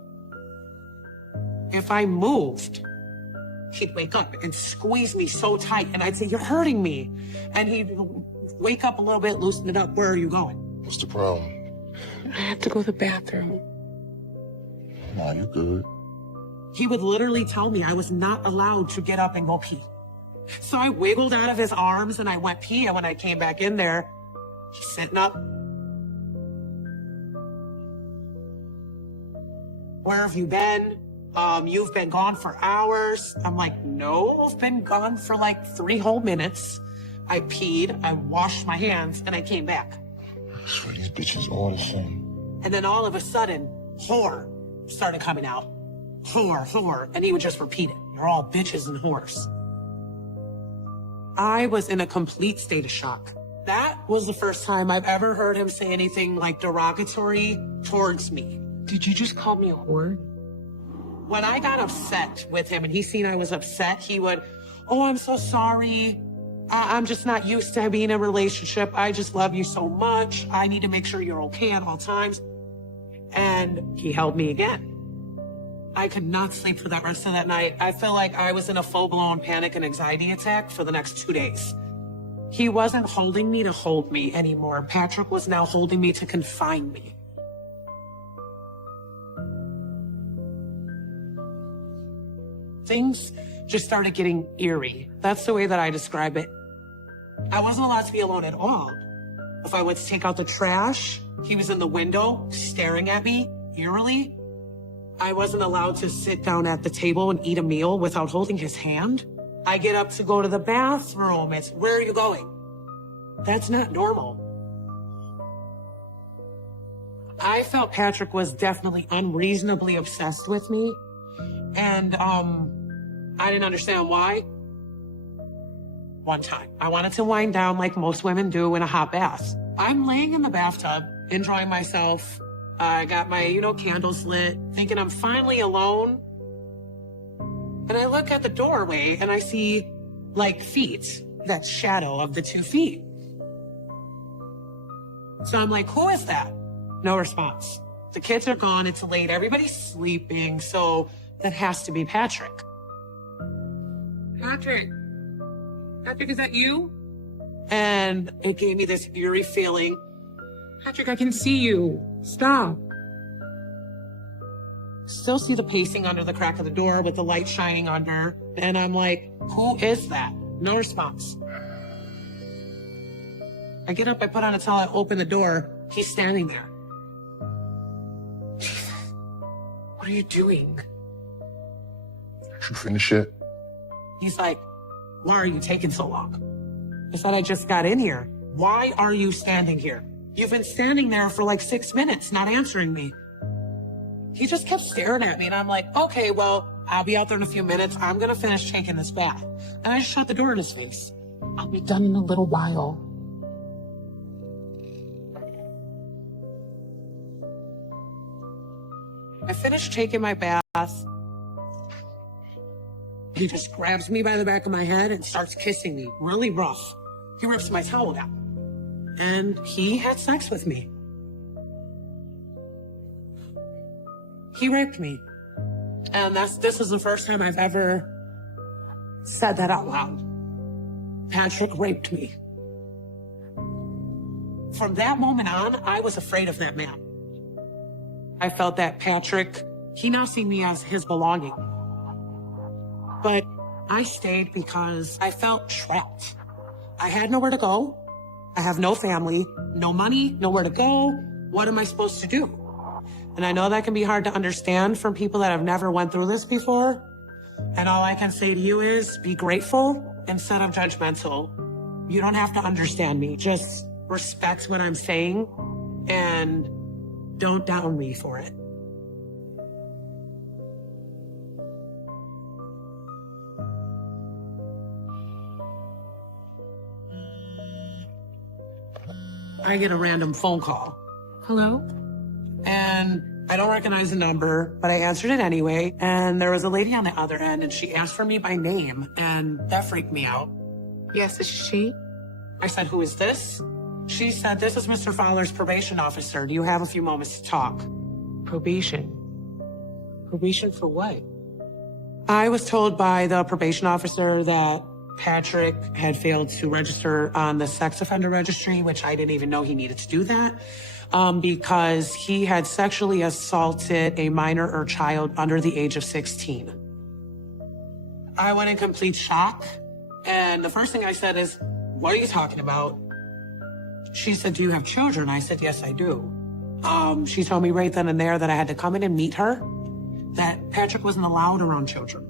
If I moved, he'd wake up and squeeze me so tight, and I'd say, you're hurting me. And he'd wake up a little bit, loosen it up. Where are you going? What's the problem? I have to go to the bathroom. Nah, you good. He would literally tell me I was not allowed to get up and go pee. So I wiggled out of his arms and I went pee, and when I came back in there, he's sitting up. Where have you been? You've been gone for hours. I'm like, no, I've been gone for like 3 whole minutes. I peed, I washed my hands, and I came back. I swear these bitches order something. And then all of a sudden, whore started coming out. Whore, whore. And he would just repeat it. You're all bitches and whores. I was in a complete state of shock. That was the first time I've ever heard him say anything like derogatory towards me. Did you just call me a whore? When I got upset with him and he seen I was upset, he would, oh, I'm so sorry. I'm just not used to being in a relationship. I just love you so much. I need to make sure you're okay at all times. And he held me again. I could not sleep for that rest of that night. I felt like I was in a full-blown panic and anxiety attack for the next 2 days. He wasn't holding me to hold me anymore. Patrick was now holding me to confine me. Things just started getting eerie. That's the way that I describe it. I wasn't allowed to be alone at all. If I went to take out the trash, he was in the window staring at me eerily. I wasn't allowed to sit down at the table and eat a meal without holding his hand. I get up to go to the bathroom. It's, where are you going? That's not normal. I felt Patrick was definitely unreasonably obsessed with me. And, I didn't understand why. One time, I wanted to wind down like most women do in a hot bath. I'm laying in the bathtub, enjoying myself. I got my, candles lit, thinking I'm finally alone. And I look at the doorway and I see, like, feet, that shadow of the 2 feet. So I'm like, who is that? No response. The kids are gone, it's late, everybody's sleeping, so that has to be Patrick. Patrick, is that you? And it gave me this eerie feeling. Patrick, I can see you. Stop. Still see the pacing under the crack of the door with the light shining under. And I'm like, who is that? No response. I get up, I put on a towel, I open the door. He's standing there. What are you doing? You finish it? He's like, why are you taking so long? I said, I just got in here. Why are you standing here? You've been standing there for like 6 minutes, not answering me. He just kept staring at me, and I'm like, okay, well, I'll be out there in a few minutes. I'm gonna finish taking this bath. And I just shut the door in his face. I'll be done in a little while. I finished taking my bath. He just grabs me by the back of my head and starts kissing me, really rough. He rips my towel down. and he had sex with me. He raped me. And this is the first time I've ever said that out loud. Patrick raped me. From that moment on, I was afraid of that man. I felt that Patrick, he now seen me as his belonging. But I stayed because I felt trapped. I had nowhere to go. I have no family, no money, nowhere to go. What am I supposed to do? And I know that can be hard to understand from people that have never went through this before. And all I can say to you is be grateful instead of judgmental. You don't have to understand me. Just respect what I'm saying and don't down me for it. I get a random phone call. Hello? And I don't recognize the number, but I answered it anyway. And there was a lady on the other end, and she asked for me by name, and that freaked me out. Yes, this is she. I said, who is this? She said, this is Mr. Fowler's probation officer. Do you have a few moments to talk? Probation? Probation for what? I was told by the probation officer that Patrick had failed to register on the sex offender registry, which I didn't even know he needed to do that, because he had sexually assaulted a minor or child under the age of 16. I went in complete shock, and the first thing I said is, what are you talking about? She said, do you have children? I said, yes, I do. She told me right then and there that I had to come in and meet her, that Patrick wasn't allowed around children.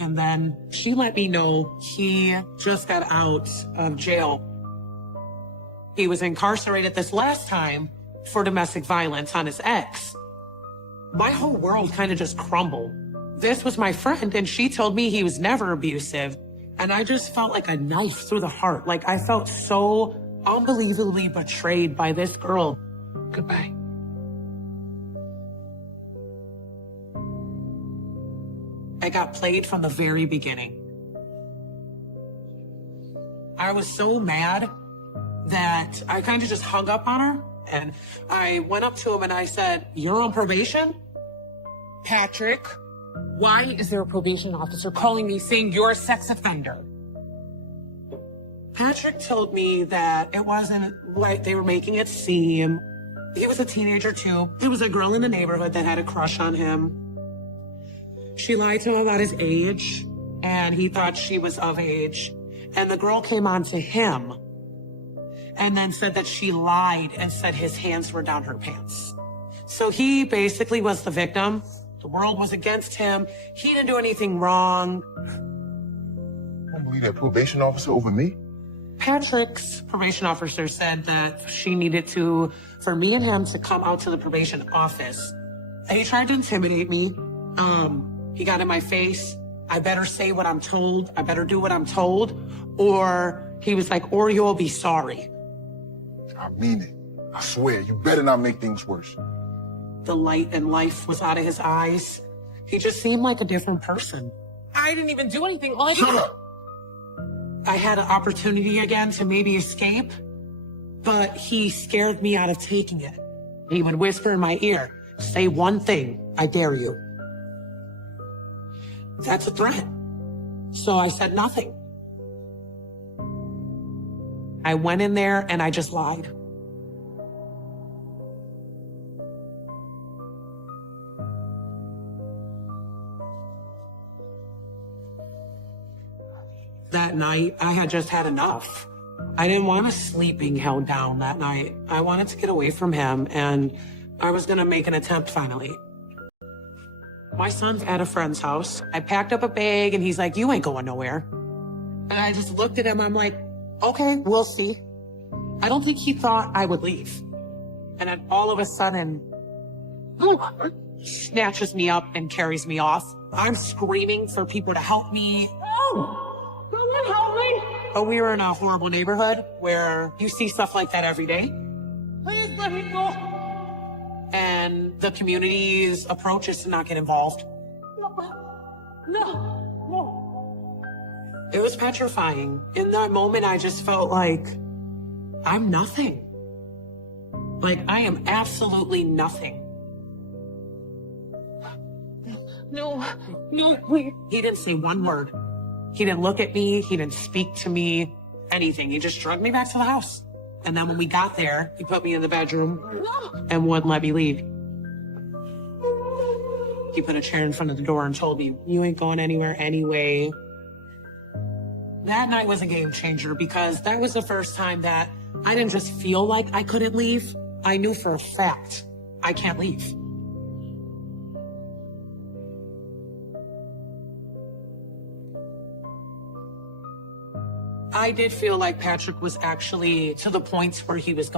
And then she let me know he just got out of jail. He was incarcerated this last time for domestic violence on his ex. My whole world kind of just crumbled. This was my friend, and she told me he was never abusive. And I just felt like a knife through the heart. Like I felt so unbelievably betrayed by this girl. Goodbye. I got played from the very beginning. I was so mad that I kind of just hung up on her, and I went up to him and I said, you're on probation? Patrick, why is there a probation officer calling me saying you're a sex offender? Patrick told me that it wasn't like they were making it seem. He was a teenager too. There was a girl in the neighborhood that had a crush on him. She lied to him about his age, and he thought she was of age. And the girl came on to him and then said that she lied and said his hands were down her pants. So he basically was the victim. The world was against him. He didn't do anything wrong. I don't believe that probation officer over me. Patrick's probation officer said that she needed for me and him to come out to the probation office. And he tried to intimidate me. He got in my face. I better say what I'm told. I better do what I'm told. Or he was like, or you'll be sorry. I mean it. I swear, you better not make things worse. The light and life was out of his eyes. He just seemed like a different person. I didn't even do anything. Shut up! I had an opportunity again to maybe escape, but he scared me out of taking it. He would whisper in my ear, say one thing, I dare you. That's a threat. So I said nothing. I went in there and I just lied. That night, I had just had enough. I didn't want to sleep being held down that night. I wanted to get away from him, and I was going to make an attempt finally. My son's at a friend's house. I packed up a bag, and he's like, you ain't going nowhere. And I just looked at him. I'm like, okay, we'll see. I don't think he thought I would leave. And then all of a sudden, snatches me up and carries me off. I'm screaming for people to help me. Someone help me! But we were in a horrible neighborhood where you see stuff like that every day. Please let me go. And the community's approach is to not get involved. No. It was petrifying. In that moment, I just felt like I'm nothing. Like, I am absolutely nothing. No. Please. He didn't say one word. He didn't look at me. He didn't speak to me, anything. He just dragged me back to the house. And then when we got there, he put me in the bedroom and wouldn't let me leave. He put a chair in front of the door and told me, you ain't going anywhere anyway. That night was a game changer because that was the first time that I didn't just feel like I couldn't leave. I knew for a fact I can't leave. I did feel like Patrick was actually to the point where he was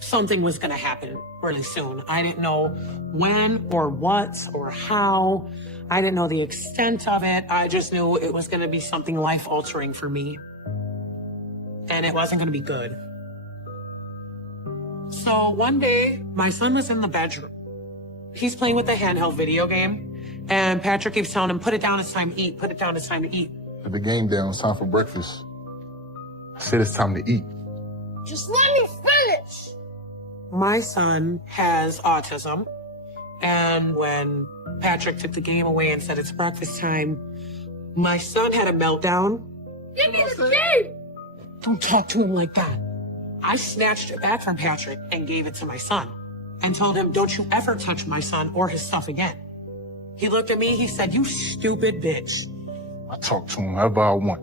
something was going to happen really soon. I didn't know when or what or how. I didn't know the extent of it. I just knew it was going to be something life-altering for me. And it wasn't going to be good. So one day, my son was in the bedroom. He's playing with a handheld video game. And Patrick keeps telling him, put it down, it's time to eat. Put it down, it's time to eat. Put the game down, it's time for breakfast. I said it's time to eat. Just let me finish. My son has autism. And when Patrick took the game away and said it's breakfast time, my son had a meltdown. Give me the game. Don't talk to him like that. I snatched it back from Patrick and gave it to my son and told him, don't you ever touch my son or his stuff again. He looked at me, he said, you stupid bitch. I talk to him however I want.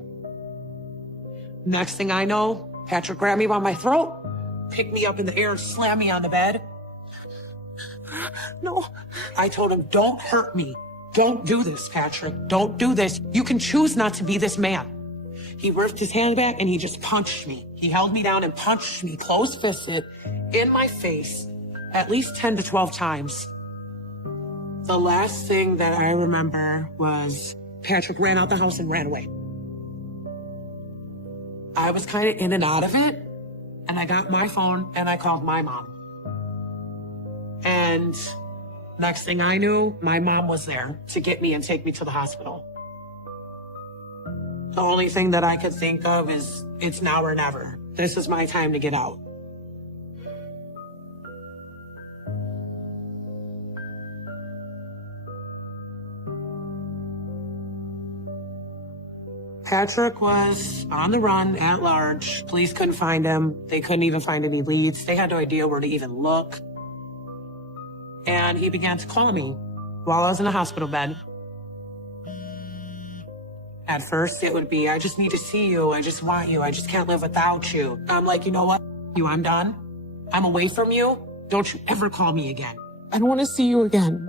Next thing I know, Patrick grabbed me by my throat, picked me up in the air and slammed me on the bed. No. I told him, don't hurt me. Don't do this, Patrick. Don't do this. You can choose not to be this man. He ripped his hand back and he just punched me. He held me down and punched me close-fisted in my face at least 10 to 12 times. The last thing that I remember was Patrick ran out the house and ran away. I was kind of in and out of it, and I got my phone and I called my mom. And next thing I knew, my mom was there to get me and take me to the hospital. The only thing that I could think of is it's now or never. This is my time to get out. Patrick was on the run at large. Police couldn't find him. They couldn't even find any leads. They had no idea where to even look. And he began to call me while I was in a hospital bed. At first, it would be, I just need to see you. I just want you. I just can't live without you. I'm like, you know what? I'm done. I'm away from you. Don't you ever call me again. I don't want to see you again.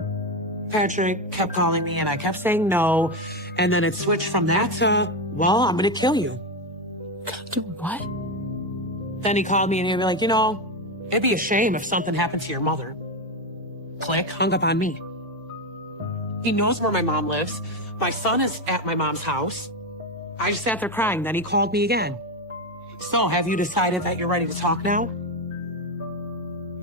Patrick kept calling me and I kept saying no. And then it switched from that to, well, I'm going to kill you. Do what? Then he called me and he'd be like, you know, it'd be a shame if something happened to your mother. Click, hung up on me. He knows where my mom lives. My son is at my mom's house. I just sat there crying. Then he called me again. So, have you decided that you're ready to talk now?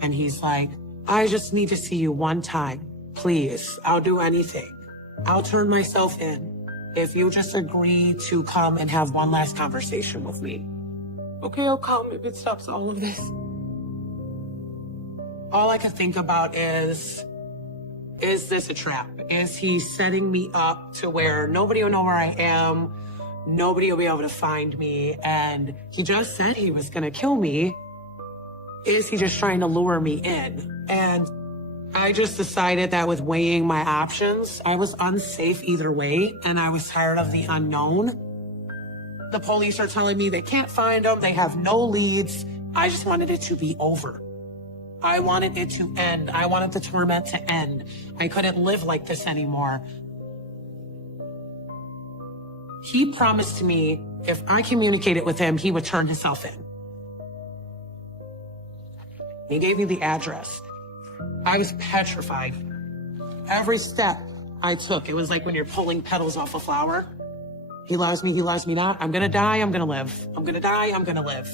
And he's like, I just need to see you one time. Please, I'll do anything. I'll turn myself in if you just agree to come and have one last conversation with me. Okay, I'll come if it stops all of this. All I can think about is this a trap? Is he setting me up to where nobody will know where I am? Nobody will be able to find me. And he just said he was going to kill me. Is he just trying to lure me in? And I just decided that with weighing my options, I was unsafe either way. And I was tired of the unknown. The police are telling me they can't find him. They have no leads. I just wanted it to be over. I wanted it to end. I wanted the torment to end. I couldn't live like this anymore. He promised me if I communicated with him, he would turn himself in. He gave me the address. I was petrified. Every step I took, it was like when you're pulling petals off a flower. He loves me not. I'm gonna die, I'm gonna live. I'm gonna die, I'm gonna live.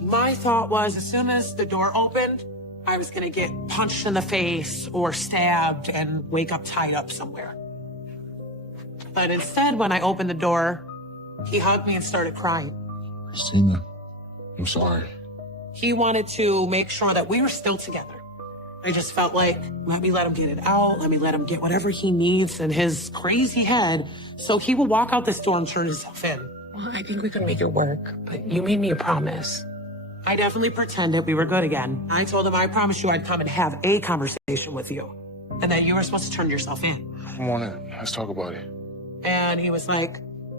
My thought was, as soon as the door opened, I was gonna get punched in the face or stabbed and wake up tied up somewhere. But instead, when I opened the door, he hugged me and started crying. Christina, I'm sorry. He wanted to make sure that we were still together. I just felt like, let me let him get it out. Let me let him get whatever he needs in his crazy head. So he will walk out this door and turn himself in. Well, I think we can make it work, but you made me a promise. I definitely pretended we were good again. I told him I promised you I'd come and have a conversation with you. And that you were supposed to turn yourself in. Come on in. Let's talk about it. And he was like,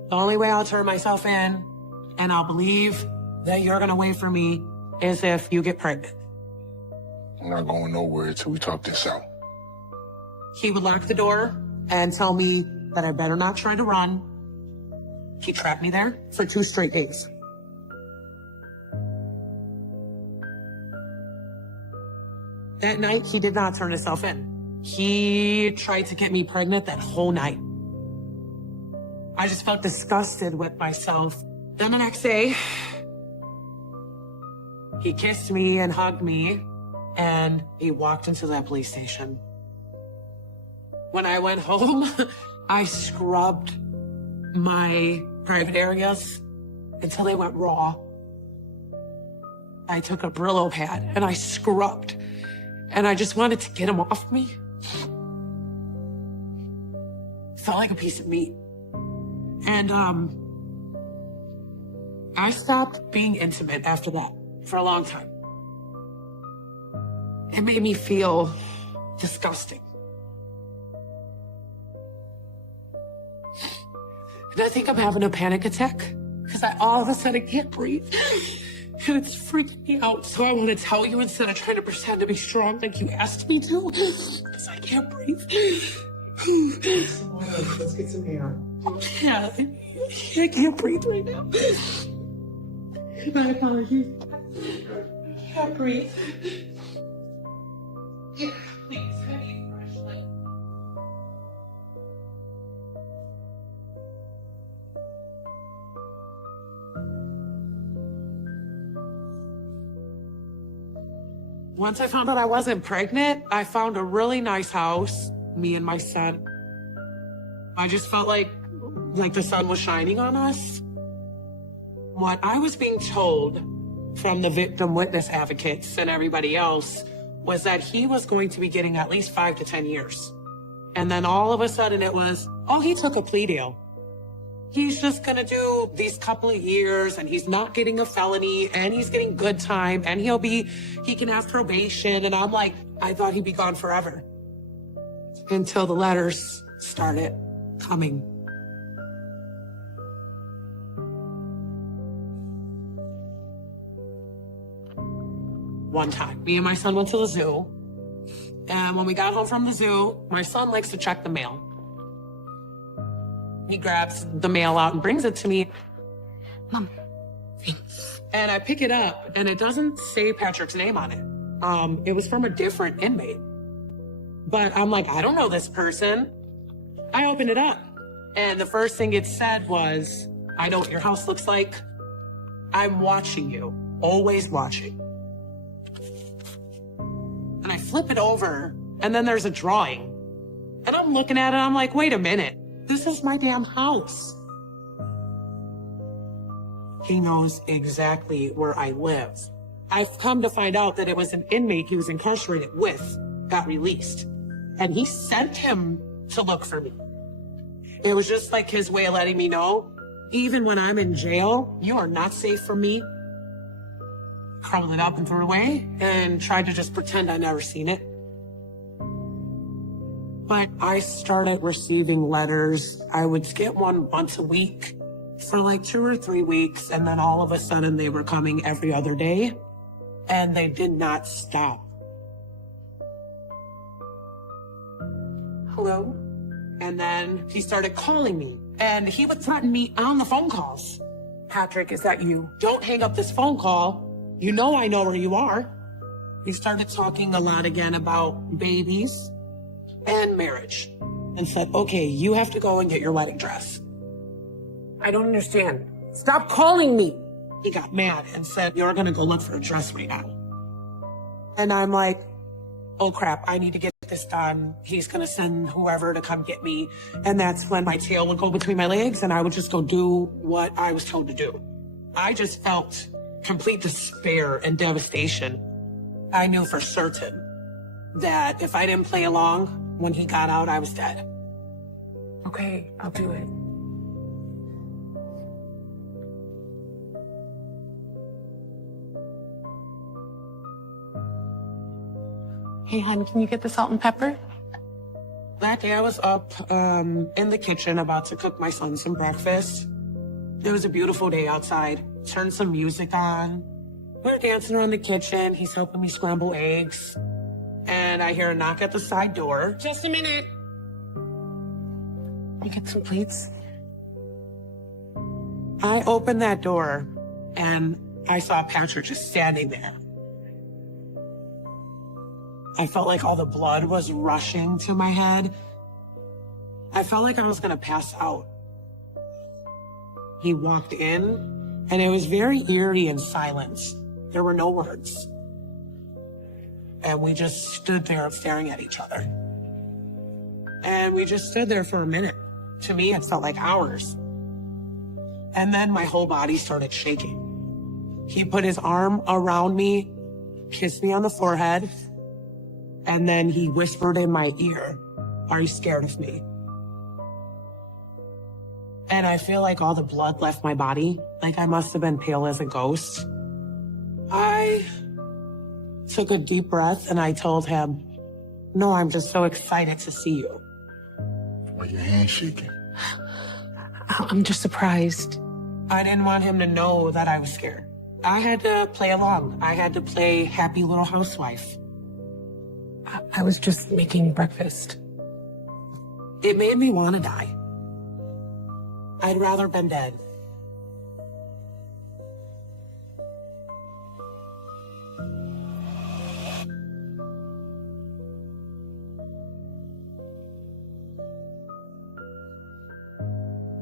the only way I'll turn myself in and I'll believe that you're gonna wait for me is if you get pregnant. I'm not going nowhere until we talk this out. He would lock the door and tell me that I better not try to run. He trapped me there for 2 straight days. That night, he did not turn himself in. He tried to get me pregnant that whole night. I just felt disgusted with myself. Then the next day, he kissed me and hugged me, and he walked into that police station. When I went home, I scrubbed my private areas until they went raw. I took a Brillo pad and I scrubbed, and I just wanted to get him off me. Felt like a piece of meat. And I stopped being intimate after that for a long time. It made me feel disgusting. And I think I'm having a panic attack because I all of a sudden can't breathe. And it's freaking me out. So I want to tell you instead of trying to pretend to be strong like you asked me to, because I can't breathe. Let's get some air. Yeah, I can't breathe right now. My apologies. I can't breathe. Yeah, please, I need a flashlight. Once I found out I wasn't pregnant, I found a really nice house, me and my son. I just felt like the sun was shining on us. What I was being told from the victim witness advocates and everybody else was that he was going to be getting at least 5 to 10 years. And then all of a sudden it was, oh, he took a plea deal. He's just gonna do these couple of years and he's not getting a felony and he's getting good time and he can have probation. And I'm like, I thought he'd be gone forever. Until the letters started coming. One time, me and my son went to the zoo. And when we got home from the zoo, my son likes to check the mail. He grabs the mail out and brings it to me. Mom, thanks. And I pick it up, and it doesn't say Patrick's name on it. It was from a different inmate. But I'm like, I don't know this person. I opened it up, and the first thing it said was, I know what your house looks like. I'm watching you, always watching. And I flip it over, and then there's a drawing. And I'm looking at it, I'm like, wait a minute. This is my damn house. He knows exactly where I live. I've come to find out that it was an inmate he was incarcerated with, got released. And he sent him to look for me. It was just like his way of letting me know, even when I'm in jail, you are not safe from me. Crumbled it up and threw it away and tried to just pretend I never seen it. But I started receiving letters. I would get one once a week for like 2 or 3 weeks. And then all of a sudden they were coming every other day and they did not stop. Hello? And then he started calling me and he would threaten me on the phone calls. Patrick, is that you? Don't hang up this phone call. You know I know where you are. He started talking a lot again about babies and marriage and said, okay, you have to go and get your wedding dress. I don't understand. Stop calling me. He got mad and said, you're going to go look for a dress right now. And I'm like, oh crap, I need to get this done. He's gonna send whoever to come get me. And that's when my tail would go between my legs and I would just go do what I was told to do. I just felt complete despair and devastation. I knew for certain that if I didn't play along, when he got out, I was dead. Okay, I'll do it. Hey, hon, can you get the salt and pepper? That day I was up in the kitchen about to cook my son some breakfast. It was a beautiful day outside. Turned some music on. We were dancing around the kitchen. He's helping me scramble eggs. And I hear a knock at the side door. Just a minute. Can you get some plates? I opened that door and I saw Patrick just standing there. I felt like all the blood was rushing to my head. I felt like I was gonna pass out. He walked in, and it was very eerie and silent. There were no words. And we just stood there staring at each other. And we just stood there for a minute. To me, it felt like hours. And then my whole body started shaking. He put his arm around me, kissed me on the forehead, and then he whispered in my ear, "Are you scared of me?" And I feel like all the blood left my body. Like I must have been pale as a ghost. I took a deep breath and I told him, "No, I'm just so excited to see you." Why your hands shaking? I'm just surprised. I didn't want him to know that I was scared. I had to play along. I had to play happy little housewife. I was just making breakfast. It made me want to die. I'd rather been dead.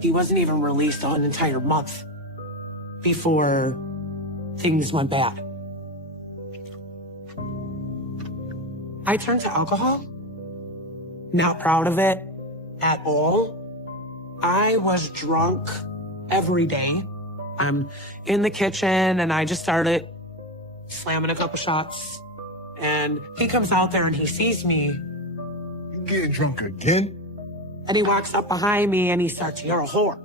He wasn't even released an entire month before things went bad. I turned to alcohol. Not proud of it at all. I was drunk every day. I'm in the kitchen and I just started slamming a couple shots. And he comes out there and he sees me. You getting drunk again? And he walks up behind me and he starts, "You're a whore."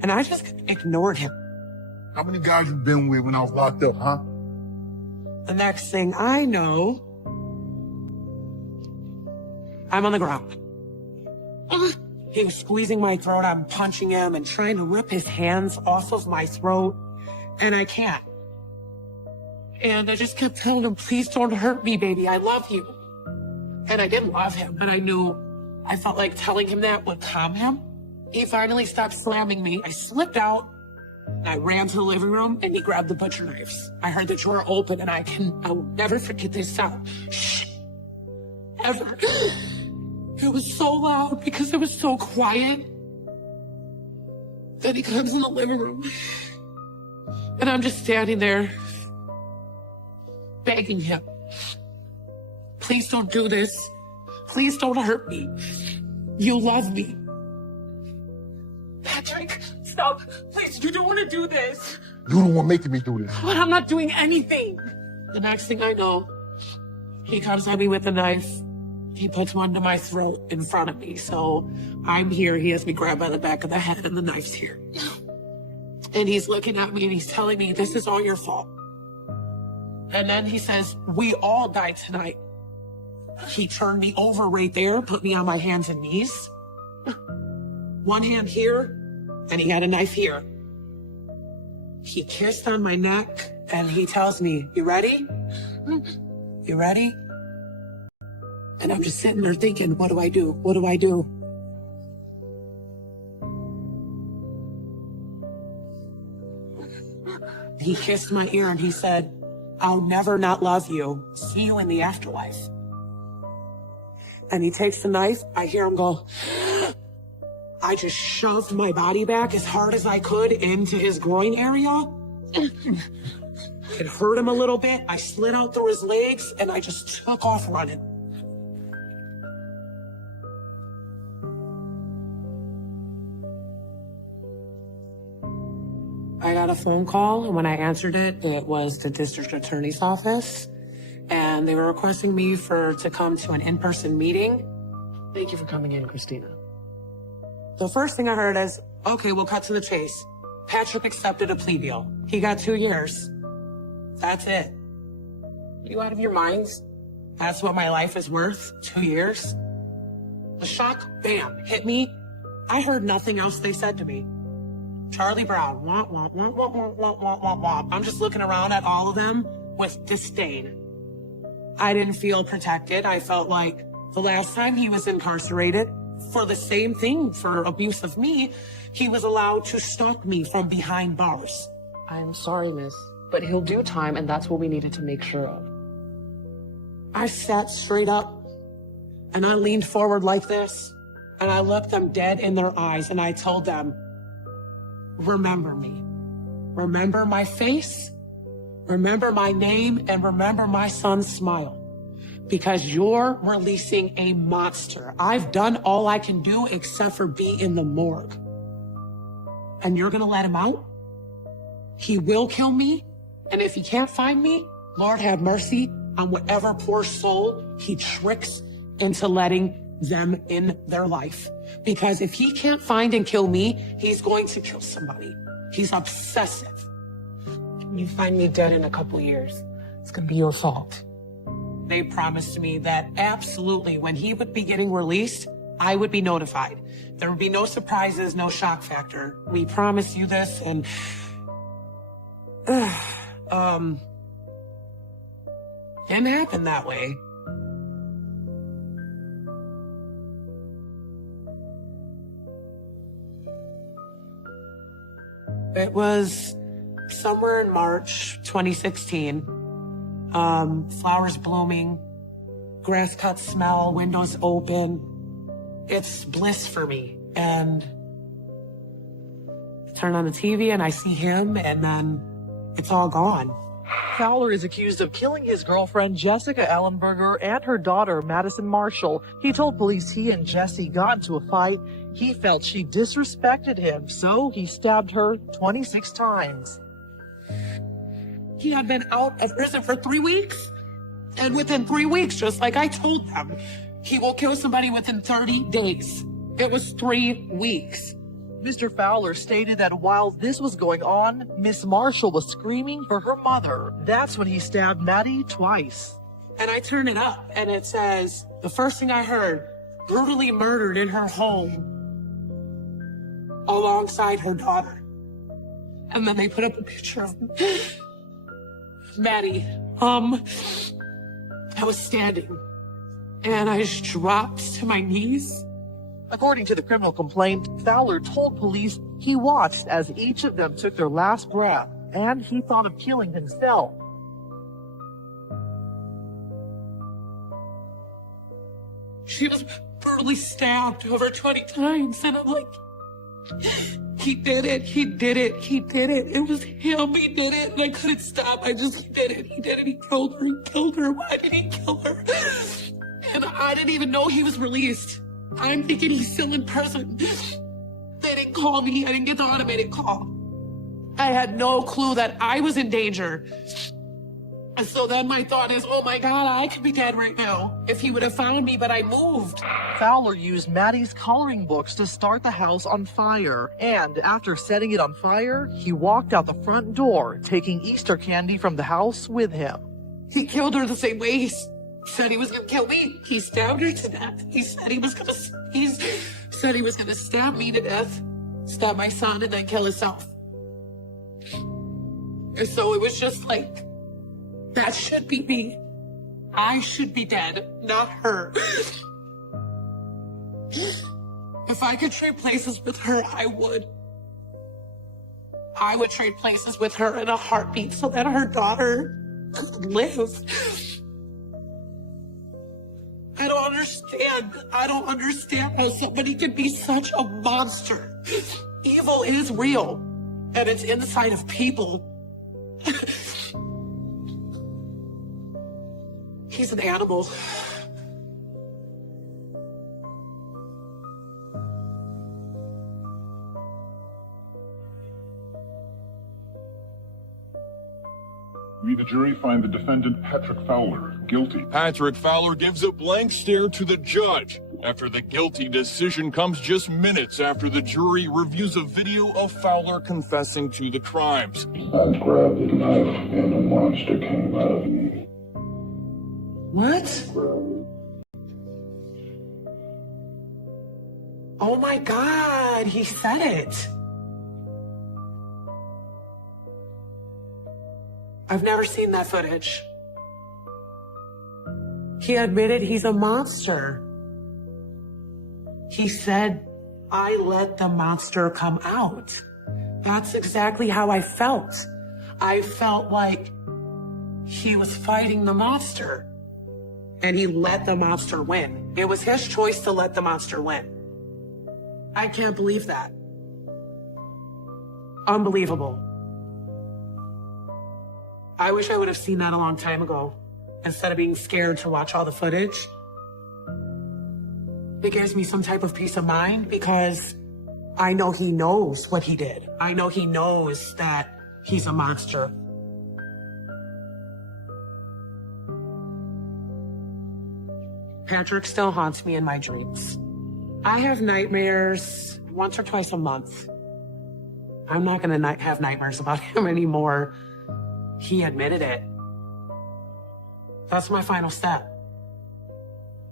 And I just ignored him. How many guys you been with when I was locked up, huh? The next thing I know, I'm on the ground. He was squeezing my throat. I'm punching him and trying to rip his hands off of my throat. And I can't. And I just kept telling him, "Please don't hurt me, baby. I love you." And I didn't love him, but I felt like telling him that would calm him. He finally stopped slamming me. I slipped out. I ran to the living room and he grabbed the butcher knives. I heard the drawer open and I will never forget this sound. Shh. Ever. It was so loud because it was so quiet. Then he comes in the living room and I'm just standing there begging him, "Please don't do this. Please don't hurt me. You love me." "Patrick, stop. Please, you don't want to do this." You the one making me do this. "But I'm not doing anything." The next thing I know, he comes at me with a knife. He puts one to my throat in front of me. So I'm here. He has me grabbed by the back of the head and the knife's here. And he's looking at me and he's telling me, "This is all your fault." And then he says, "We all died tonight." He turned me over right there, put me on my hands and knees. One hand here, and he had a knife here. He kissed on my neck, and he tells me, "You ready? You ready?" And I'm just sitting there thinking, what do I do? What do I do? He kissed my ear and he said, "I'll never not love you. See you in the afterlife." And he takes the knife. I hear him go. I just shoved my body back as hard as I could into his groin area. It hurt him a little bit. I slid out through his legs and I just took off running. I got a phone call, and when I answered it, it was the district attorney's office, and they were requesting me to come to an in-person meeting. Thank you for coming in, Christina. The first thing I heard is, okay, we'll cut to the chase. Patrick accepted a plea deal. He got 2 years. That's it. You out of your minds? That's what my life is worth? 2 years? The shock, bam, hit me. I heard nothing else they said to me. Charlie Brown, womp, womp, womp, womp, womp, womp, womp, womp, womp. I'm just looking around at all of them with disdain. I didn't feel protected. I felt like the last time he was incarcerated for the same thing, for abuse of me, he was allowed to stalk me from behind bars. I'm sorry, miss, but he'll do time, and that's what we needed to make sure of. I sat straight up and I leaned forward like this and I looked them dead in their eyes and I told them, remember me. Remember my face, remember my name, and remember my son's smile. Because you're releasing a monster. I've done all I can do except for be in the morgue. And you're gonna let him out? He will kill me, and if he can't find me, Lord have mercy on whatever poor soul he tricks into letting them in their life. Because if he can't find and kill me, he's going to kill somebody. He's obsessive. When you find me dead in a couple years, it's gonna be your fault. They promised me that absolutely when he would be getting released, I would be notified. There would be no surprises, no shock factor. We promise you this, and didn't happen that way. It was somewhere in March 2016. Flowers blooming, grass cut smell, windows open. It's bliss for me. And I turn on the TV and I see him, and then it's all gone. Fowler is accused of killing his girlfriend, Jessica Ellenberger, and her daughter, Madison Marshall. He told police he and Jessie got into a fight. He felt she disrespected him, so he stabbed her 26 times. He had been out of prison for 3 weeks. And within 3 weeks, just like I told them, he will kill somebody within 30 days. It was 3 weeks. Mr. Fowler stated that while this was going on, Miss Marshall was screaming for her mother. That's when he stabbed Maddie twice. And I turn it up, and it says, the first thing I heard, brutally murdered in her home alongside her daughter. And then they put up a picture of Maddie. I was standing, and I just dropped to my knees. According to the criminal complaint, Fowler told police he watched as each of them took their last breath, and he thought of killing himself. She was brutally stabbed over 20 times, and I'm like, he did it, he did it, he did it. It was him, he did it, and I couldn't stop. He did it, he did it, he killed her. Why did he kill her? And I didn't even know he was released. I'm thinking he's still in prison. They didn't call me. I didn't get the automated call. I had no clue that I was in danger. And so then my thought is, oh my God, I could be dead right now if he would have found me, but I moved. Fowler used Maddie's coloring books to start the house on fire. And after setting it on fire, he walked out the front door, taking Easter candy from the house with him. He killed her the same way he said he was gonna kill me. He stabbed her to death. He said he was gonna stab me to death, stab my son, and then kill himself. And so it was just like, that should be me. I should be dead, not her. If I could trade places with her, I would. I would trade places with her in a heartbeat so that her daughter could live. I don't understand how somebody can be such a monster. Evil is real, and it's inside of people. he's an animal. We, the jury, find the defendant Patrick Fowler guilty. Patrick Fowler gives a blank stare to the judge after the guilty decision comes just minutes after the jury reviews a video of Fowler confessing to the crimes. I grabbed a knife and a monster came out of me. What? Oh my God, he said it. I've never seen that footage. He admitted he's a monster. He said, I let the monster come out. That's exactly how I felt. I felt like he was fighting the monster and he let the monster win. It was his choice to let the monster win. I can't believe that. Unbelievable. I wish I would have seen that a long time ago instead of being scared to watch all the footage. It gives me some type of peace of mind because I know he knows what he did. I know he knows that he's a monster. Patrick still haunts me in my dreams. I have nightmares once or twice a month. I'm not going to have nightmares about him anymore. He admitted it. That's my final step.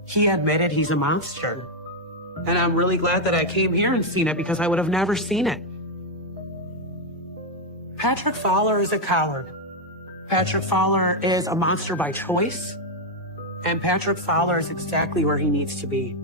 He admitted he's a monster. And I'm really glad that I came here and seen it because I would have never seen it. Patrick Fowler is a coward. Patrick Fowler is a monster by choice. And Patrick Fowler is exactly where he needs to be.